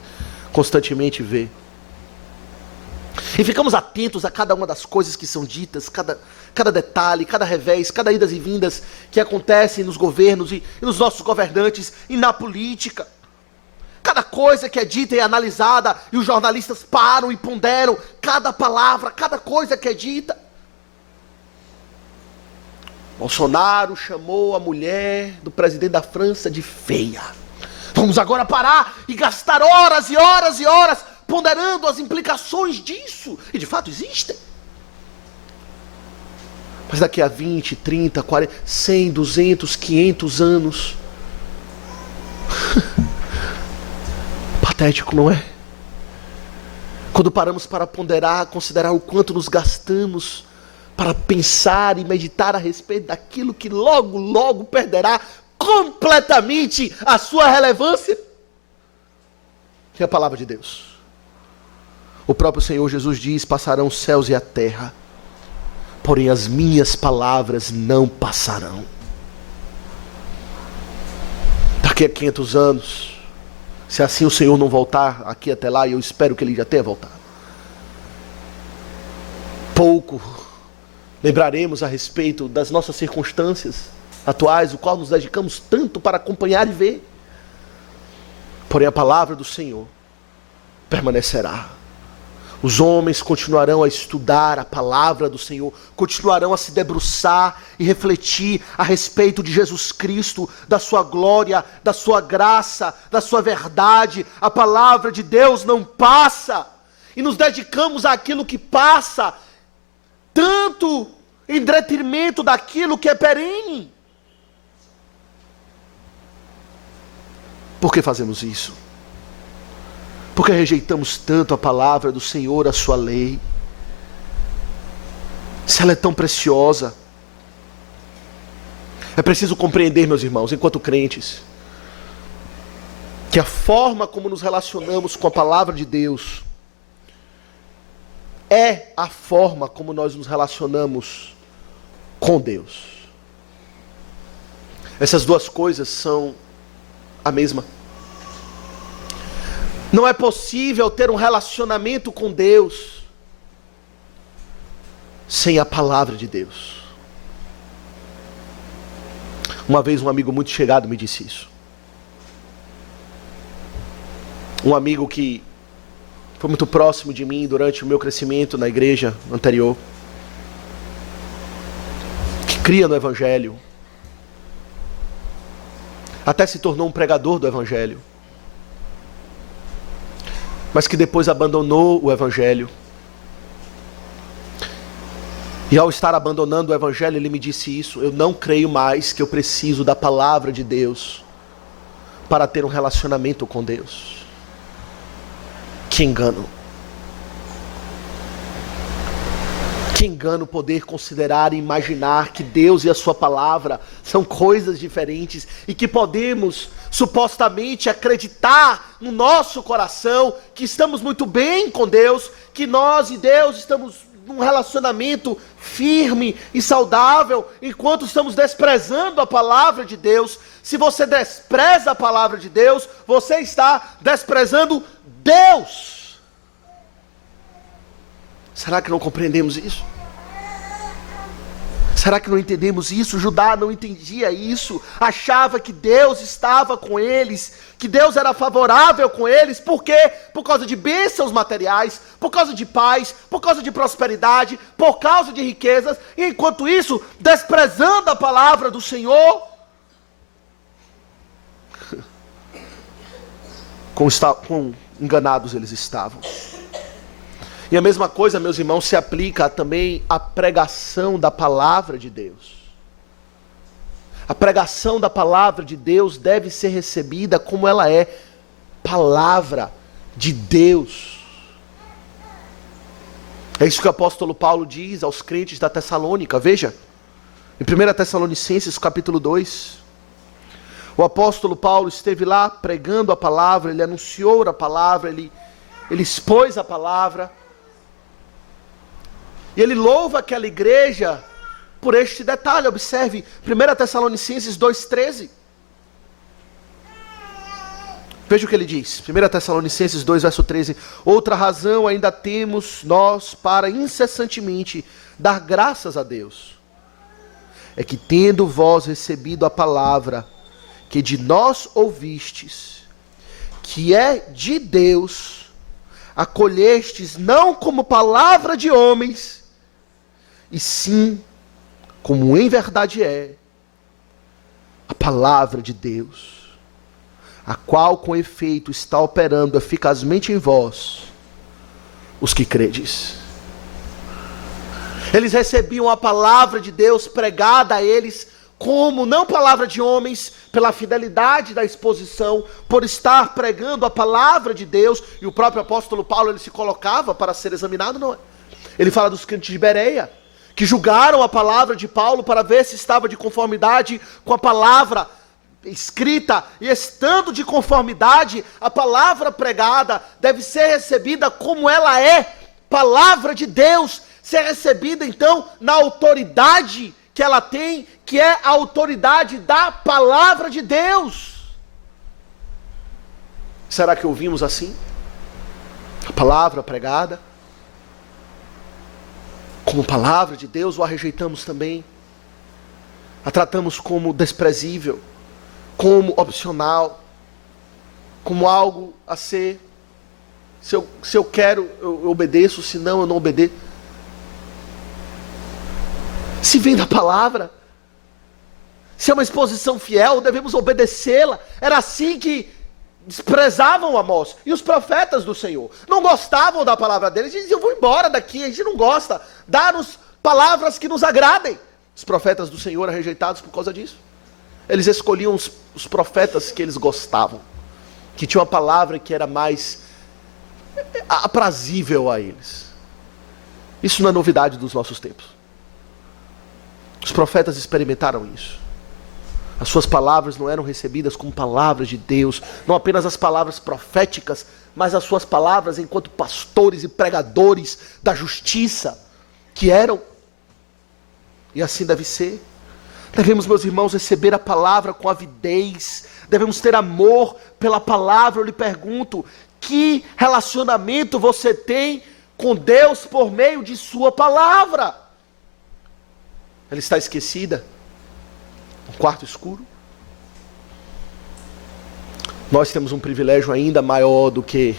constantemente vê. E ficamos atentos a cada uma das coisas que são ditas, cada detalhe, cada revés, cada idas e vindas que acontecem nos governos e nos nossos governantes e na política. Cada coisa que é dita e analisada, e os jornalistas param e ponderam cada palavra, cada coisa que é dita. Bolsonaro chamou a mulher do presidente da França de feia. Vamos agora parar e gastar horas e horas e horas ponderando as implicações disso. E de fato existem. Mas daqui a 20, 30, 40, 100, 200, 500 anos... patético, não é? Quando paramos para ponderar, considerar o quanto nos gastamos para pensar e meditar a respeito daquilo que logo, logo perderá completamente a sua relevância. é a palavra de Deus. O próprio Senhor Jesus diz: passarão os céus e a terra, porém as minhas palavras não passarão. Daqui a 500 anos, se assim o Senhor não voltar aqui até lá, e eu espero que Ele já tenha voltado, pouco lembraremos a respeito das nossas circunstâncias atuais, o qual nos dedicamos tanto para acompanhar e ver. Porém a palavra do Senhor permanecerá. Os homens continuarão a estudar a palavra do Senhor, continuarão a se debruçar e refletir a respeito de Jesus Cristo, da sua glória, da sua graça, da sua verdade. A palavra de Deus não passa, e nos dedicamos àquilo que passa, tanto em detrimento daquilo que é perene. Por que fazemos isso? Porque rejeitamos tanto a palavra do Senhor, a sua lei. Se ela é tão preciosa. É preciso compreender, meus irmãos, enquanto crentes, que a forma como nos relacionamos com a palavra de Deus é a forma como nós nos relacionamos com Deus. Essas duas coisas são a mesma. Não é possível ter um relacionamento com Deus sem a palavra de Deus. Uma vez um amigo muito chegado me disse isso. Um amigo que foi muito próximo de mim durante o meu crescimento na igreja anterior, que cria no Evangelho, até se tornou um pregador do Evangelho, mas que depois abandonou o Evangelho. E ao estar abandonando o Evangelho, ele me disse isso: eu não creio mais que eu preciso da palavra de Deus para ter um relacionamento com Deus. Que engano! Que engano poder considerar e imaginar que Deus e a sua palavra são coisas diferentes e que podemos supostamente acreditar no nosso coração que estamos muito bem com Deus, que nós e Deus estamos num relacionamento firme e saudável, enquanto estamos desprezando a palavra de Deus. Se você despreza a palavra de Deus, você está desprezando Deus. Será que não compreendemos isso? Será que não entendemos isso? Judá não entendia isso, achava que Deus estava com eles, que Deus era favorável com eles. Por quê? Por causa de bênçãos materiais, por causa de paz, por causa de prosperidade, por causa de riquezas, e enquanto isso, desprezando a palavra do Senhor, quão enganados eles estavam. E a mesma coisa, meus irmãos, se aplica também à pregação da palavra de Deus. A pregação da palavra de Deus deve ser recebida como ela é, palavra de Deus. É isso que o apóstolo Paulo diz aos crentes da Tessalônica. Veja, em 1 Tessalonicenses capítulo 2, o apóstolo Paulo esteve lá pregando a palavra, ele anunciou a palavra, ele expôs a palavra. E ele louva aquela igreja por este detalhe. Observe, 1 Tessalonicenses 2,13. Veja o que ele diz. 1 Tessalonicenses 2, verso 13. Outra razão ainda temos nós para incessantemente dar graças a Deus. É que tendo vós recebido a palavra que de nós ouvistes, que é de Deus, acolhestes não como palavra de homens, e sim, como em verdade é, a palavra de Deus, a qual com efeito está operando eficazmente em vós, os que credes. Eles recebiam a palavra de Deus pregada a eles, como não palavra de homens, pela fidelidade da exposição, por estar pregando a palavra de Deus. E o próprio apóstolo Paulo, ele se colocava para ser examinado, não é? Ele fala dos crentes de Bereia, que julgaram a palavra de Paulo para ver se estava de conformidade com a palavra escrita e estando de conformidade, a palavra pregada deve ser recebida como ela é, palavra de Deus, ser recebida então na autoridade que ela tem, que é a autoridade da palavra de Deus. Será que ouvimos assim? A palavra pregada como palavra de Deus, ou a rejeitamos também? A tratamos como desprezível, como opcional, como algo a ser, se eu quero, eu obedeço, se não, eu não obedeço. Se vem da palavra, se é uma exposição fiel, devemos obedecê-la. Era assim que desprezavam Amós e os profetas do Senhor. Não gostavam da palavra deles, diziam: vou embora daqui, a gente não gosta, dá-nos palavras que nos agradem. Os profetas do Senhor eram rejeitados por causa disso. Eles escolhiam os profetas que eles gostavam, que tinham uma palavra que era mais aprazível a eles. Isso não é novidade dos nossos tempos. Os profetas experimentaram isso. As suas palavras não eram recebidas como palavras de Deus, não apenas as palavras proféticas, mas as suas palavras enquanto pastores e pregadores da justiça, que eram. E assim deve ser. Devemos, meus irmãos, receber a palavra com avidez. Devemos ter amor pela palavra. Eu lhe pergunto, que relacionamento você tem com Deus por meio de sua palavra? Ela está esquecida? Um quarto escuro? Nós temos um privilégio ainda maior do que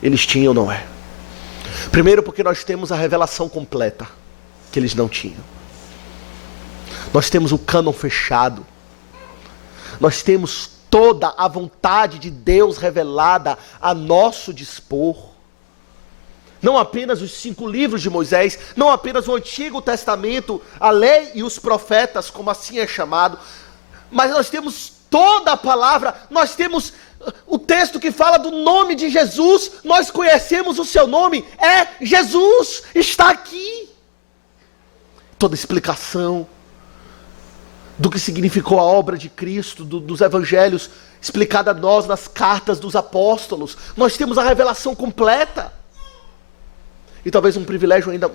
eles tinham, não é? Primeiro porque nós temos a revelação completa, que eles não tinham. Nós temos o cânon fechado. Nós temos toda a vontade de Deus revelada a nosso dispor. Não apenas os 5 livros de Moisés, não apenas o Antigo Testamento, a lei e os profetas, como assim é chamado, mas nós temos toda a palavra, nós temos o texto que fala do nome de Jesus, nós conhecemos o seu nome, é Jesus, está aqui. Toda explicação do que significou a obra de Cristo, dos evangelhos, explicada a nós nas cartas dos apóstolos, nós temos a revelação completa. E talvez um privilégio ainda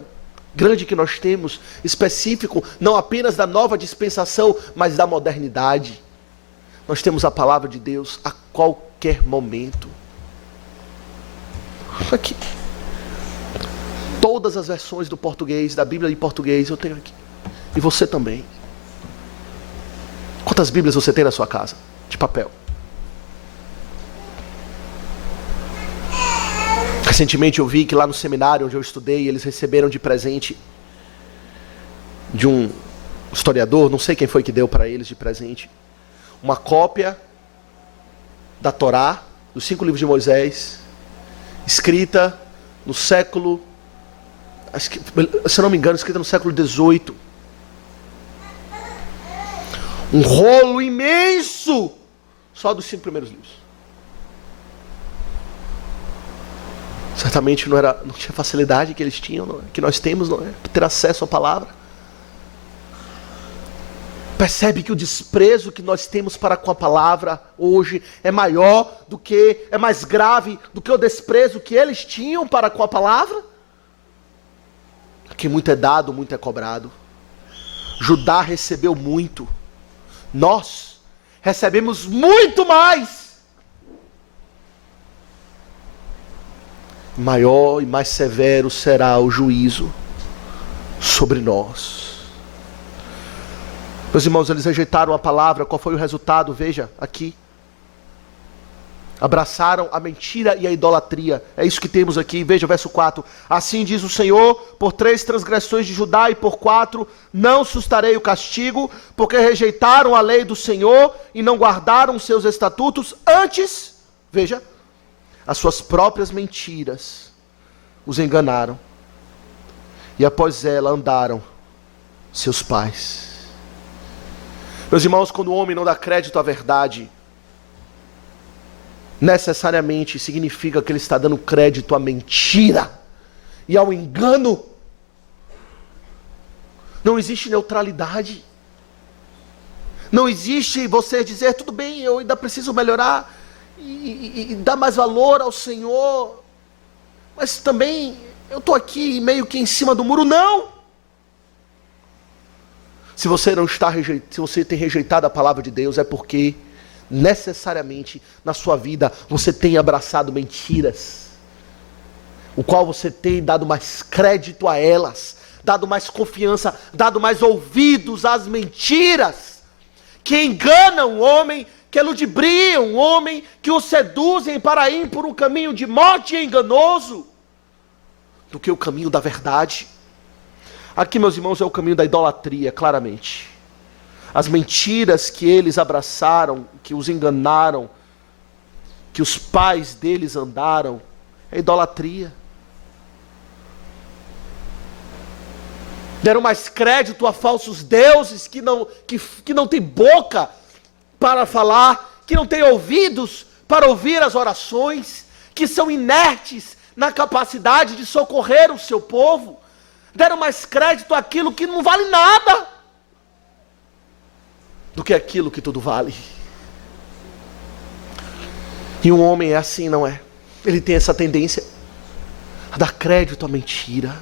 grande que nós temos, específico, não apenas da nova dispensação, mas da modernidade. Nós temos a palavra de Deus a qualquer momento. Aqui. Todas as versões do português, da Bíblia em português, eu tenho aqui. E você também. Quantas Bíblias você tem na sua casa? De papel. Recentemente eu vi que lá no seminário onde eu estudei, eles receberam de presente de um historiador, não sei quem foi que deu para eles de presente, uma cópia da Torá, dos 5 livros de Moisés, escrita no século, se eu não me engano, escrita no século XVIII. Um rolo imenso só dos 5 primeiros livros. Certamente não tinha facilidade que eles tinham, não é? Que nós temos, não é? Para ter acesso à palavra. Percebe que o desprezo que nós temos para com a palavra hoje é maior do que, é mais grave do que o desprezo que eles tinham para com a palavra? Que muito é dado, muito é cobrado. Judá recebeu muito. Nós recebemos muito mais. Maior e mais severo será o juízo sobre nós. Meus irmãos, eles rejeitaram a palavra. Qual foi o resultado? Veja aqui. Abraçaram a mentira e a idolatria. É isso que temos aqui. Veja o verso 4. Assim diz o Senhor: por 3 transgressões de Judá e por 4 não sustarei o castigo, porque rejeitaram a lei do Senhor e não guardaram os seus estatutos. Antes, veja, as suas próprias mentiras os enganaram, e após ela andaram seus pais. Meus irmãos, quando o homem não dá crédito à verdade, necessariamente significa que ele está dando crédito à mentira e ao engano. Não existe neutralidade. Não existe você dizer, tudo bem, eu ainda preciso melhorar e dar mais valor ao Senhor, mas também eu estou aqui meio que em cima do muro. Não! Se você não está se você tem rejeitado a palavra de Deus, é porque necessariamente na sua vida você tem abraçado mentiras, o qual você tem dado mais crédito a elas, dado mais confiança, dado mais ouvidos às mentiras, que enganam o homem, que ludibriam o homem, que o seduzem para ir por um caminho de morte enganoso, do que o caminho da verdade. Aqui, meus irmãos, é o caminho da idolatria, claramente. As mentiras que eles abraçaram, que os enganaram, que os pais deles andaram, é idolatria. Deram mais crédito a falsos deuses que não têm boca para falar, que não têm ouvidos para ouvir as orações, que são inertes na capacidade de socorrer o seu povo. Deram mais crédito àquilo que não vale nada do que aquilo que tudo vale. E um homem é assim, não é? Ele tem essa tendência a dar crédito à mentira.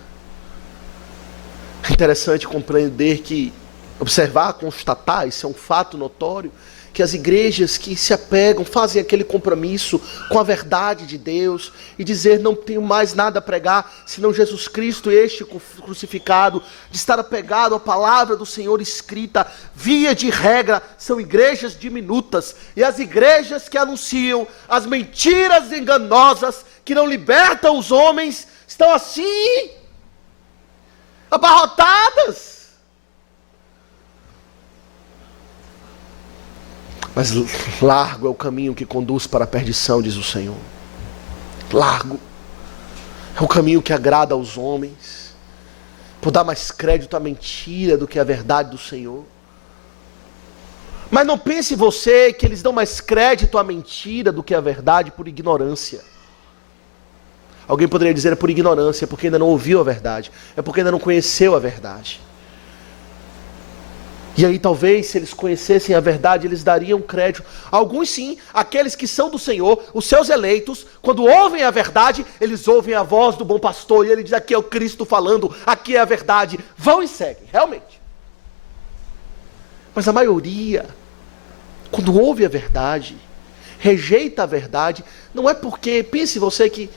É interessante compreender que, observar, constatar, isso é um fato notório, que as igrejas que se apegam, fazem aquele compromisso com a verdade de Deus e dizer, não tenho mais nada a pregar, senão Jesus Cristo, este crucificado, de estar apegado à palavra do Senhor escrita, via de regra, são igrejas diminutas, e as igrejas que anunciam as mentiras enganosas, que não libertam os homens, estão assim, abarrotadas. Mas largo é o caminho que conduz para a perdição, diz o Senhor. Largo é o caminho que agrada aos homens, por dar mais crédito à mentira do que à verdade do Senhor. Mas não pense você que eles dão mais crédito à mentira do que à verdade por ignorância. Alguém poderia dizer, é por ignorância, é porque ainda não ouviu a verdade, é porque ainda não conheceu a verdade. E aí talvez, se eles conhecessem a verdade, eles dariam crédito. Alguns sim, aqueles que são do Senhor, os seus eleitos, quando ouvem a verdade, eles ouvem a voz do bom pastor, e ele diz, aqui é o Cristo falando, aqui é a verdade. Vão e seguem, realmente. Mas a maioria, quando ouve a verdade, rejeita a verdade, não é porque, pense você que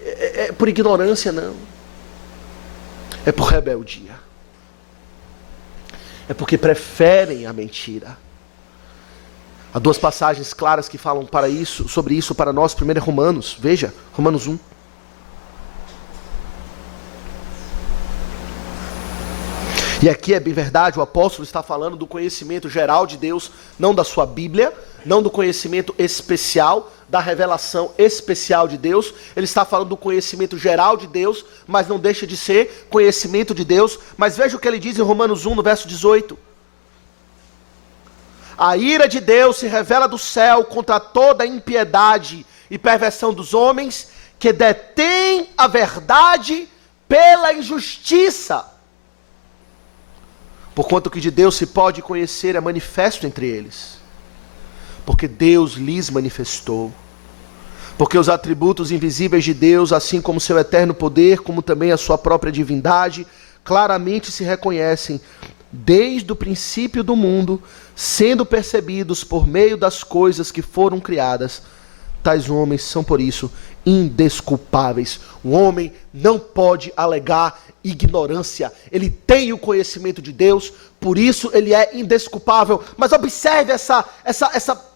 é por ignorância, não. É por rebeldia. É porque preferem a mentira. Há duas passagens claras que falam sobre isso para nós. Primeiro é Romanos, veja, Romanos 1. E aqui é bem verdade, o apóstolo está falando do conhecimento geral de Deus, não da sua Bíblia, não do conhecimento especial, da revelação especial de Deus. Ele está falando do conhecimento geral de Deus, mas não deixa de ser conhecimento de Deus. Mas veja o que ele diz em Romanos 1, no verso 18. A ira de Deus se revela do céu contra toda a impiedade e perversão dos homens, que detêm a verdade pela injustiça. Porquanto que de Deus se pode conhecer é manifesto entre eles, porque Deus lhes manifestou. Porque os atributos invisíveis de Deus, assim como seu eterno poder, como também a sua própria divindade, claramente se reconhecem desde o princípio do mundo, sendo percebidos por meio das coisas que foram criadas. Tais homens são, por isso, indesculpáveis. O homem não pode alegar ignorância. Ele tem o conhecimento de Deus, por isso ele é indesculpável. Mas observe essa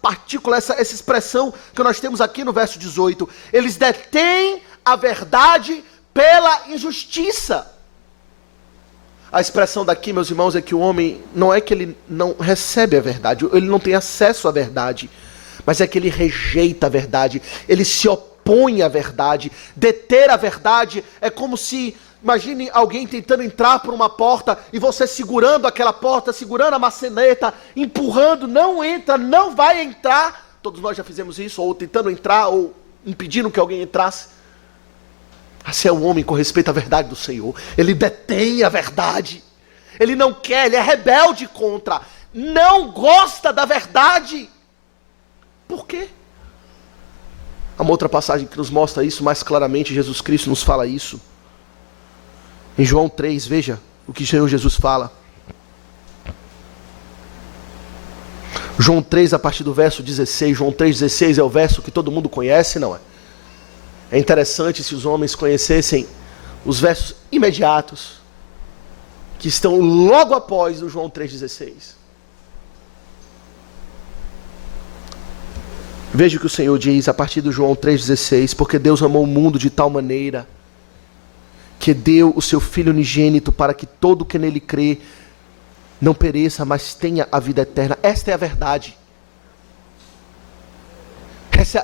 partícula, essa expressão que nós temos aqui no verso 18. Eles detêm a verdade pela injustiça. A expressão daqui, meus irmãos, é que o homem, não é que ele não recebe a verdade, ele não tem acesso à verdade, mas é que ele rejeita a verdade, ele se opõe à verdade. Deter a verdade é como se, imagine alguém tentando entrar por uma porta e você segurando aquela porta, segurando a maçaneta, empurrando, não entra, não vai entrar. Todos nós já fizemos isso, ou tentando entrar, ou impedindo que alguém entrasse. Assim é o homem com respeito à verdade do Senhor. Ele detém a verdade. Ele não quer, ele é rebelde contra. não gosta da verdade. Por quê? Há uma outra passagem que nos mostra isso mais claramente. Jesus Cristo nos fala isso. Em João 3, veja o que o Senhor Jesus fala. João 3, a partir do verso 16. João 3,16 é o verso que todo mundo conhece, não é? É interessante se os homens conhecessem os versos imediatos, que estão logo após o João 3,16. Veja o que o Senhor diz a partir do João 3,16. Porque Deus amou o mundo de tal maneira que deu o seu Filho unigênito para que todo que nele crê não pereça, mas tenha a vida eterna. Esta é a verdade.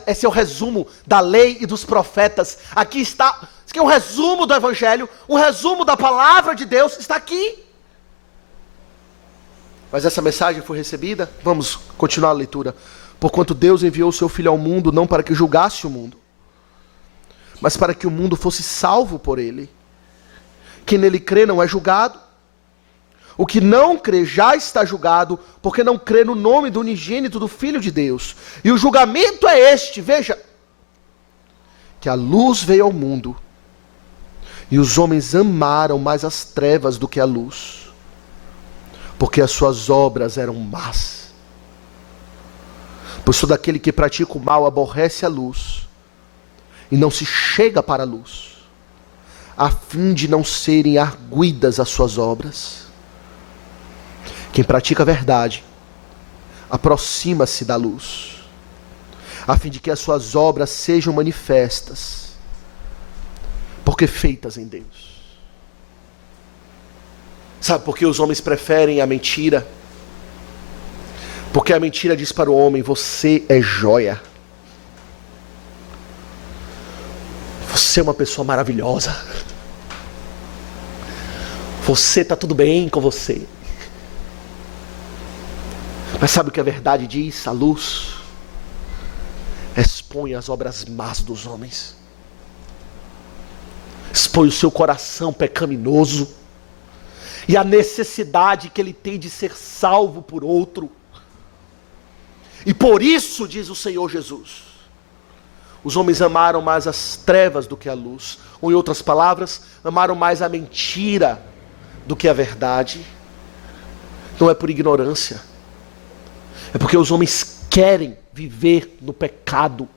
Esse é o resumo da lei e dos profetas. Aqui está. Isso aqui é um resumo do Evangelho, um resumo da palavra de Deus. Está aqui. Mas essa mensagem foi recebida? Vamos continuar a leitura. Porquanto Deus enviou o seu Filho ao mundo, não para que julgasse o mundo, mas para que o mundo fosse salvo por ele. Quem nele crê não é julgado. O que não crê já está julgado, porque não crê no nome do unigênito do Filho de Deus. E o julgamento é este, veja, que a luz veio ao mundo, e os homens amaram mais as trevas do que a luz, porque as suas obras eram más. Pois todo aquele que pratica o mal aborrece a luz, e não se chega para a luz, a fim de não serem arguidas as suas obras. Quem pratica a verdade, aproxima-se da luz, a fim de que as suas obras sejam manifestas, porque feitas em Deus. Sabe por que os homens preferem a mentira? Porque a mentira diz para o homem: você é joia. Você é uma pessoa maravilhosa. Você está tudo bem com você. Mas sabe o que a verdade diz? A luz expõe as obras más dos homens. Expõe o seu coração pecaminoso e a necessidade que ele tem de ser salvo por outro. E por isso, diz o Senhor Jesus, os homens amaram mais as trevas do que a luz. Ou em outras palavras, amaram mais a mentira do que a verdade. Não é por ignorância. É porque os homens querem viver no pecado,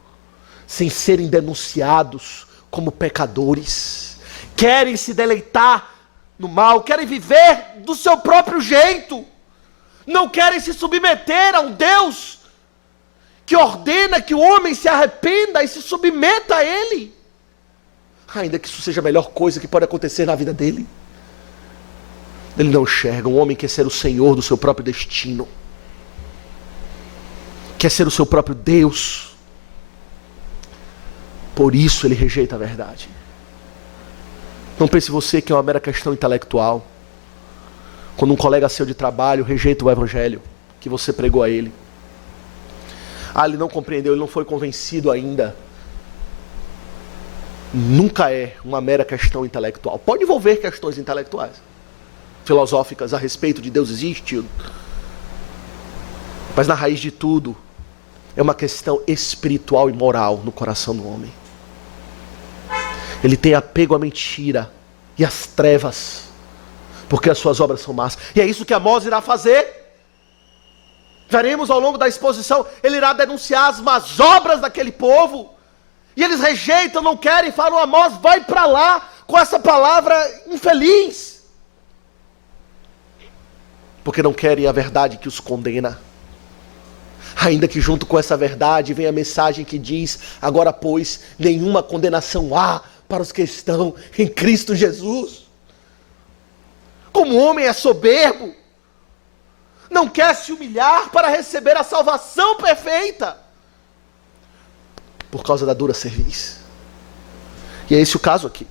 sem serem denunciados como pecadores. Querem se deleitar no mal, querem viver do seu próprio jeito. Não querem se submeter a um Deus que ordena que o homem se arrependa e se submeta a Ele. Ainda que isso seja a melhor coisa que pode acontecer na vida dele. Ele não enxerga. Um homem quer ser o senhor do seu próprio destino. Quer ser o seu próprio Deus. Por isso ele rejeita a verdade. Não pense você que é uma mera questão intelectual. Quando um colega seu de trabalho rejeita o evangelho que você pregou a ele. Ele não compreendeu, ele não foi convencido ainda. Nunca é uma mera questão intelectual. Pode envolver questões intelectuais, filosóficas a respeito de Deus existe. Mas na raiz de tudo, é uma questão espiritual e moral no coração do homem. Ele tem apego à mentira e às trevas, porque as suas obras são más. E é isso que Amós irá fazer. Veremos ao longo da exposição, ele irá denunciar as más obras daquele povo. E eles rejeitam, não querem, falam: Amós, vai para lá com essa palavra infeliz. Porque não querem a verdade que os condena. Ainda que junto com essa verdade vem a mensagem que diz: agora, pois, nenhuma condenação há para os que estão em Cristo Jesus. Como o homem é soberbo, não quer se humilhar para receber a salvação perfeita, por causa da dura cerviz. E é esse o caso aqui.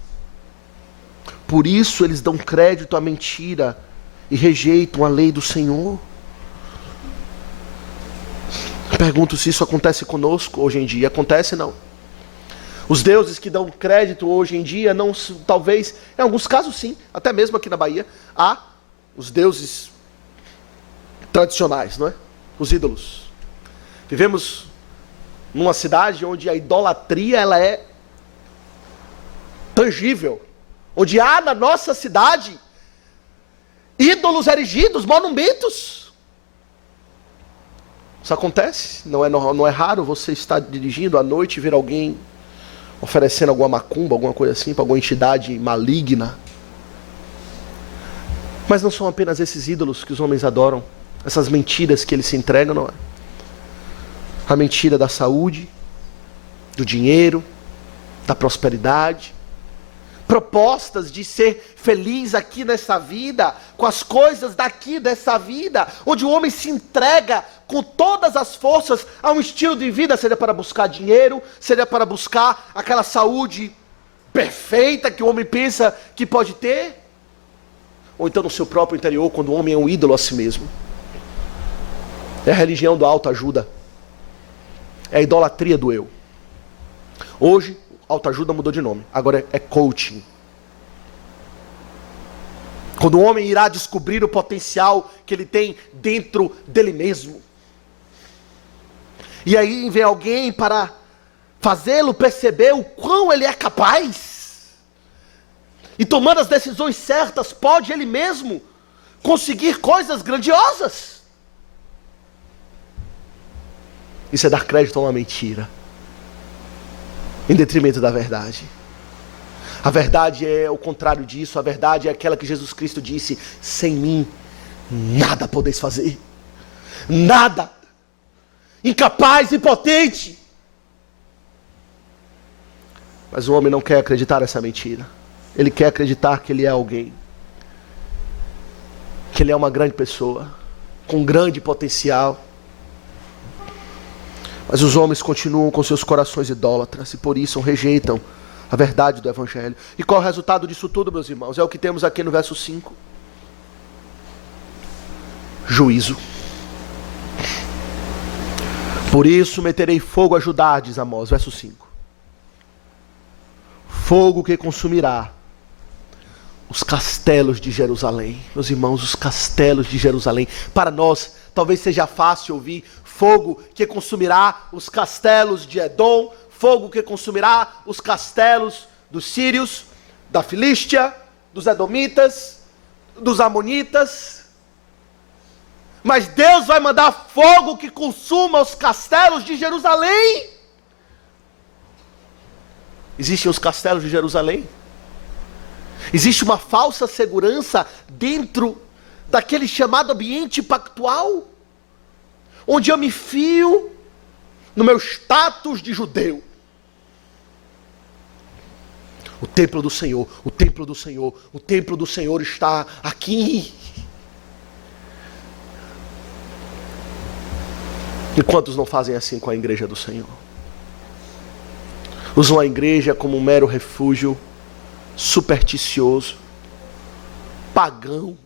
Por isso eles dão crédito à mentira e rejeitam a lei do Senhor. Pergunto se isso acontece conosco hoje em dia. Acontece? Não. Os deuses que dão crédito hoje em dia, não, talvez, em alguns casos sim, até mesmo aqui na Bahia, há os deuses tradicionais, não é? Os ídolos. Vivemos numa cidade onde a idolatria ela é tangível, onde há na nossa cidade ídolos erigidos, monumentos. Isso acontece, não é raro você estar dirigindo à noite e ver alguém oferecendo alguma macumba, alguma coisa assim, para alguma entidade maligna. Mas não são apenas esses ídolos que os homens adoram, essas mentiras que eles se entregam, não é? A mentira da saúde, do dinheiro, da prosperidade, propostas de ser feliz aqui nessa vida, com as coisas daqui dessa vida, onde o homem se entrega com todas as forças a um estilo de vida, seja para buscar dinheiro, seja para buscar aquela saúde perfeita que o homem pensa que pode ter, ou então no seu próprio interior, quando o homem é um ídolo a si mesmo. É a religião da autoajuda, é a idolatria do eu. Hoje, autoajuda mudou de nome, agora é coaching. Quando o homem irá descobrir o potencial que ele tem dentro dele mesmo. E aí vem alguém para fazê-lo perceber o quão ele é capaz. E tomando as decisões certas, pode ele mesmo conseguir coisas grandiosas. Isso é dar crédito a uma mentira, em detrimento da verdade. A verdade é o contrário disso. A verdade é aquela que Jesus Cristo disse: sem mim nada podeis fazer, nada, incapaz, impotente. Mas o homem não quer acreditar nessa mentira. Ele quer acreditar que ele é alguém, que ele é uma grande pessoa, com grande potencial. Mas os homens continuam com seus corações idólatras e por isso rejeitam a verdade do Evangelho. E qual é o resultado disso tudo, meus irmãos? É o que temos aqui no verso 5. Juízo. Por isso meterei fogo a Judá, diz Amós, verso 5. Fogo que consumirá os castelos de Jerusalém. Meus irmãos, os castelos de Jerusalém. Para nós, talvez seja fácil ouvir fogo que consumirá os castelos de Edom, fogo que consumirá os castelos dos sírios, da Filístia, dos edomitas, dos amonitas. Mas Deus vai mandar fogo que consuma os castelos de Jerusalém. Existem os castelos de Jerusalém. Existe uma falsa segurança dentro daquele chamado ambiente pactual, onde eu me fio no meu status de judeu. O templo do Senhor, o templo do Senhor, o templo do Senhor está aqui. E quantos não fazem assim com a igreja do Senhor? Usam a igreja como um mero refúgio supersticioso, pagão,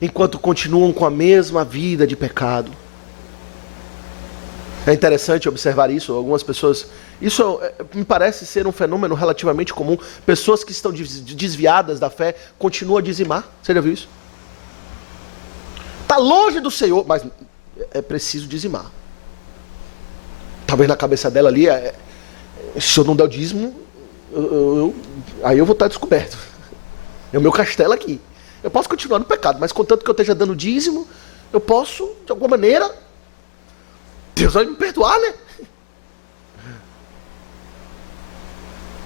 enquanto continuam com a mesma vida de pecado. É interessante observar isso. Algumas pessoas, isso me parece ser um fenômeno relativamente comum. Pessoas que estão desviadas da fé continuam a dizimar. Você já viu isso? Está longe do Senhor, mas é preciso dizimar. Talvez na cabeça dela ali, se eu não der o dízimo, aí eu vou estar descoberto. É o meu castelo aqui. Eu posso continuar no pecado, mas contanto que eu esteja dando dízimo, eu posso, de alguma maneira, Deus vai me perdoar, né?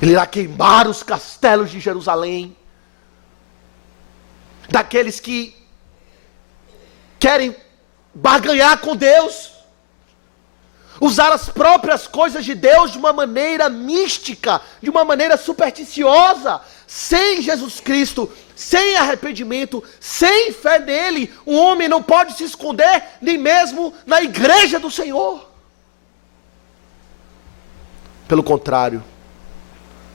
Ele irá queimar os castelos de Jerusalém, daqueles que querem barganhar com Deus, usar as próprias coisas de Deus de uma maneira mística, de uma maneira supersticiosa, sem Jesus Cristo, sem arrependimento, sem fé nele. O homem não pode se esconder nem mesmo na igreja do Senhor. Pelo contrário,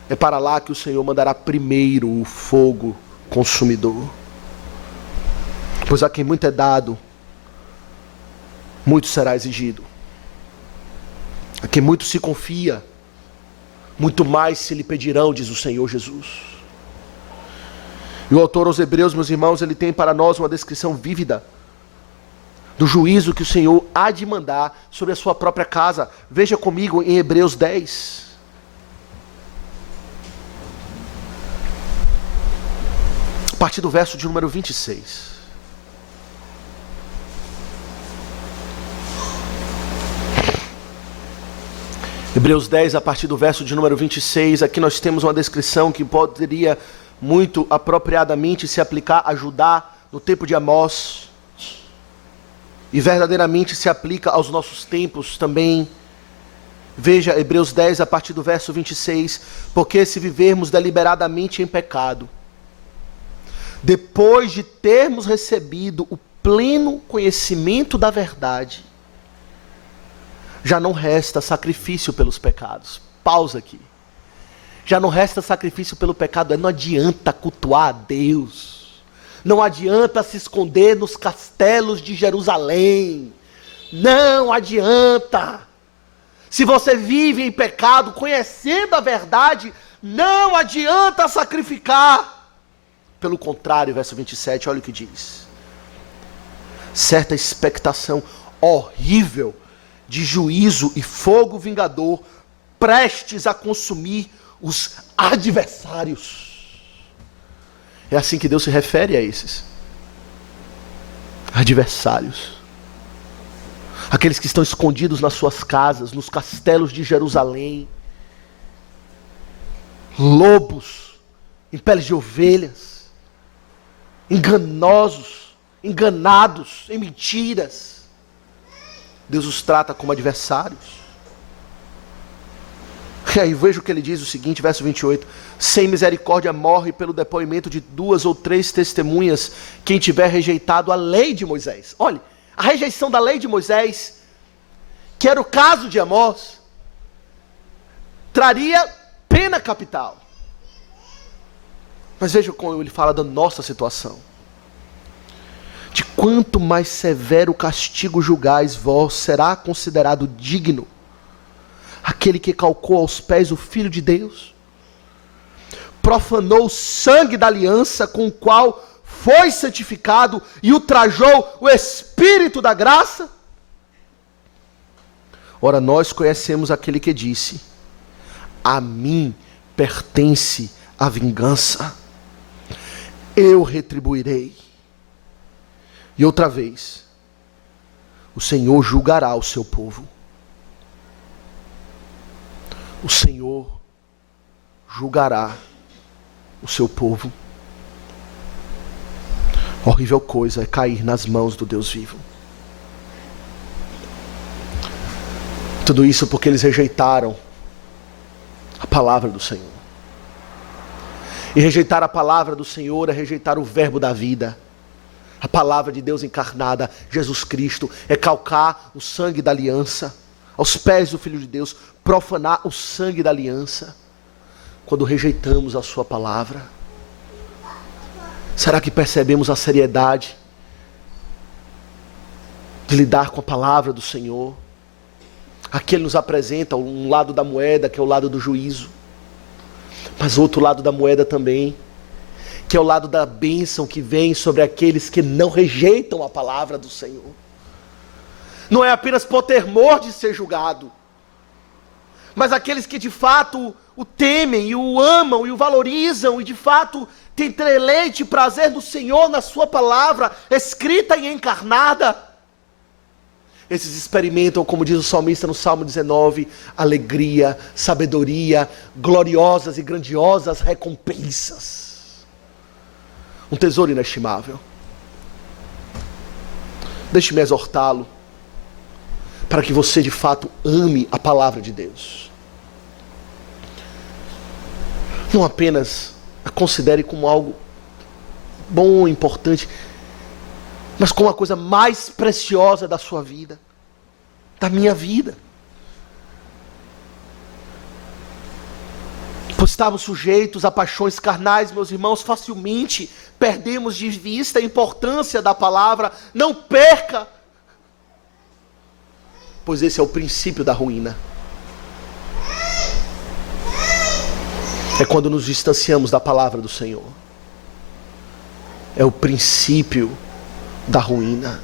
é para lá que o Senhor mandará primeiro o fogo consumidor. Pois a quem muito é dado, muito será exigido. A quem muito se confia, muito mais se lhe pedirão, diz o Senhor Jesus. E o autor aos Hebreus, meus irmãos, ele tem para nós uma descrição vívida do juízo que o Senhor há de mandar sobre a sua própria casa. Veja comigo em Hebreus 10. A partir do verso de número 26. Hebreus 10, a partir do verso de número 26, aqui nós temos uma descrição que poderia muito apropriadamente se aplicar a Judá no tempo de Amós, e verdadeiramente se aplica aos nossos tempos também. Veja Hebreus 10, a partir do verso 26, porque se vivermos deliberadamente em pecado, depois de termos recebido o pleno conhecimento da verdade, já não resta sacrifício pelos pecados. Pausa aqui. Já não resta sacrifício pelo pecado. Não adianta cultuar a Deus. Não adianta se esconder nos castelos de Jerusalém. Não adianta. Se você vive em pecado, conhecendo a verdade, não adianta sacrificar. Pelo contrário, verso 27, olha o que diz. Certa expectação horrível de juízo e fogo vingador, prestes a consumir os adversários. É assim que Deus se refere a esses adversários. Aqueles que estão escondidos nas suas casas, nos castelos de Jerusalém. Lobos em peles de ovelhas. Enganosos, enganados em mentiras. Deus os trata como adversários. E aí veja o que ele diz, o seguinte, verso 28. Sem misericórdia morre pelo depoimento de 2 ou 3 testemunhas quem tiver rejeitado a lei de Moisés. Olha, a rejeição da lei de Moisés, que era o caso de Amós, traria pena capital. Mas veja como ele fala da nossa situação. De quanto mais severo castigo julgais vós, será considerado digno aquele que calcou aos pés o Filho de Deus, profanou o sangue da aliança com o qual foi santificado e ultrajou o Espírito da graça? Ora, nós conhecemos aquele que disse: a mim pertence a vingança, eu retribuirei. E outra vez, o Senhor julgará o seu povo. O Senhor julgará o seu povo. Horrível coisa é cair nas mãos do Deus vivo. Tudo isso porque eles rejeitaram a palavra do Senhor. E rejeitar a palavra do Senhor é rejeitar o verbo da vida. A palavra de Deus encarnada, Jesus Cristo, é calcar o sangue da aliança aos pés do Filho de Deus, profanar o sangue da aliança. Quando rejeitamos a sua palavra, será que percebemos a seriedade de lidar com a palavra do Senhor? Aqui ele nos apresenta um lado da moeda, que é o lado do juízo, mas outro lado da moeda também, que é o lado da bênção que vem sobre aqueles que não rejeitam a palavra do Senhor. Não é apenas por temor de ser julgado, mas aqueles que de fato o temem, e o amam, e o valorizam, e de fato têm deleite e prazer no Senhor, na sua palavra, escrita e encarnada. Esses experimentam, como diz o salmista no Salmo 19, alegria, sabedoria, gloriosas e grandiosas recompensas. Um tesouro inestimável. Deixe-me exortá-lo, para que você de fato ame a palavra de Deus. Não apenas a considere como algo bom, importante, mas como a coisa mais preciosa da sua vida, da minha vida. Pois estamos sujeitos a paixões carnais, meus irmãos, facilmente perdemos de vista a importância da palavra. Não perca, pois esse é o princípio da ruína. É quando nos distanciamos da palavra do Senhor. É o princípio da ruína.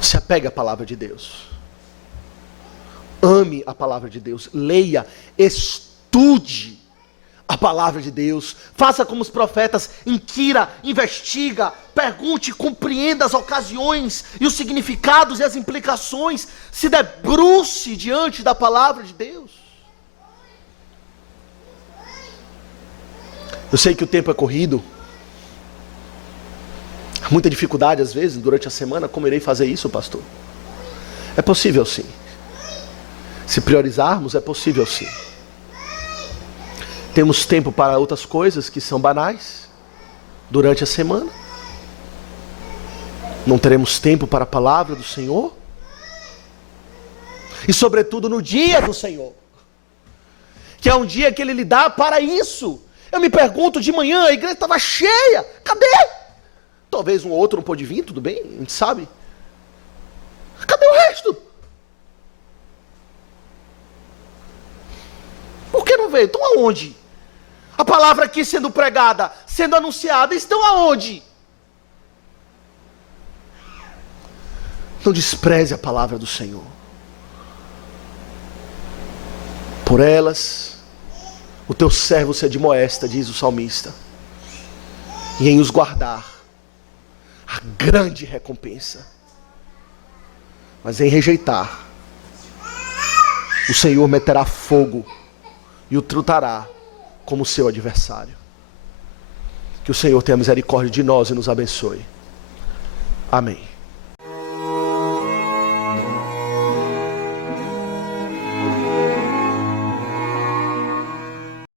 Se apegue à palavra de Deus. Ame a palavra de Deus. Leia, estude a palavra de Deus. Faça como os profetas. Inquira, investiga, pergunte, compreenda as ocasiões e os significados e as implicações. Se debruce diante da palavra de Deus. Eu sei que o tempo é corrido. Há muita dificuldade às vezes durante a semana. Como irei fazer isso, pastor? É possível sim. Se priorizarmos, é possível sim. Temos tempo para outras coisas que são banais durante a semana. Não teremos tempo para a palavra do Senhor. E sobretudo no dia do Senhor, que é um dia que Ele lhe dá para isso. Eu me pergunto, de manhã a igreja estava cheia. Cadê? Talvez um ou outro não pôde vir, tudo bem, a gente sabe. Cadê o resto? Por que não veio? Estão aonde? A palavra aqui sendo pregada, sendo anunciada, estão aonde? Não despreze a palavra do Senhor. Por elas, o teu servo se admoesta, diz o salmista. E em os guardar, a grande recompensa. Mas em rejeitar, o Senhor meterá fogo e o tratará como seu adversário. Que o Senhor tenha misericórdia de nós e nos abençoe. Amém.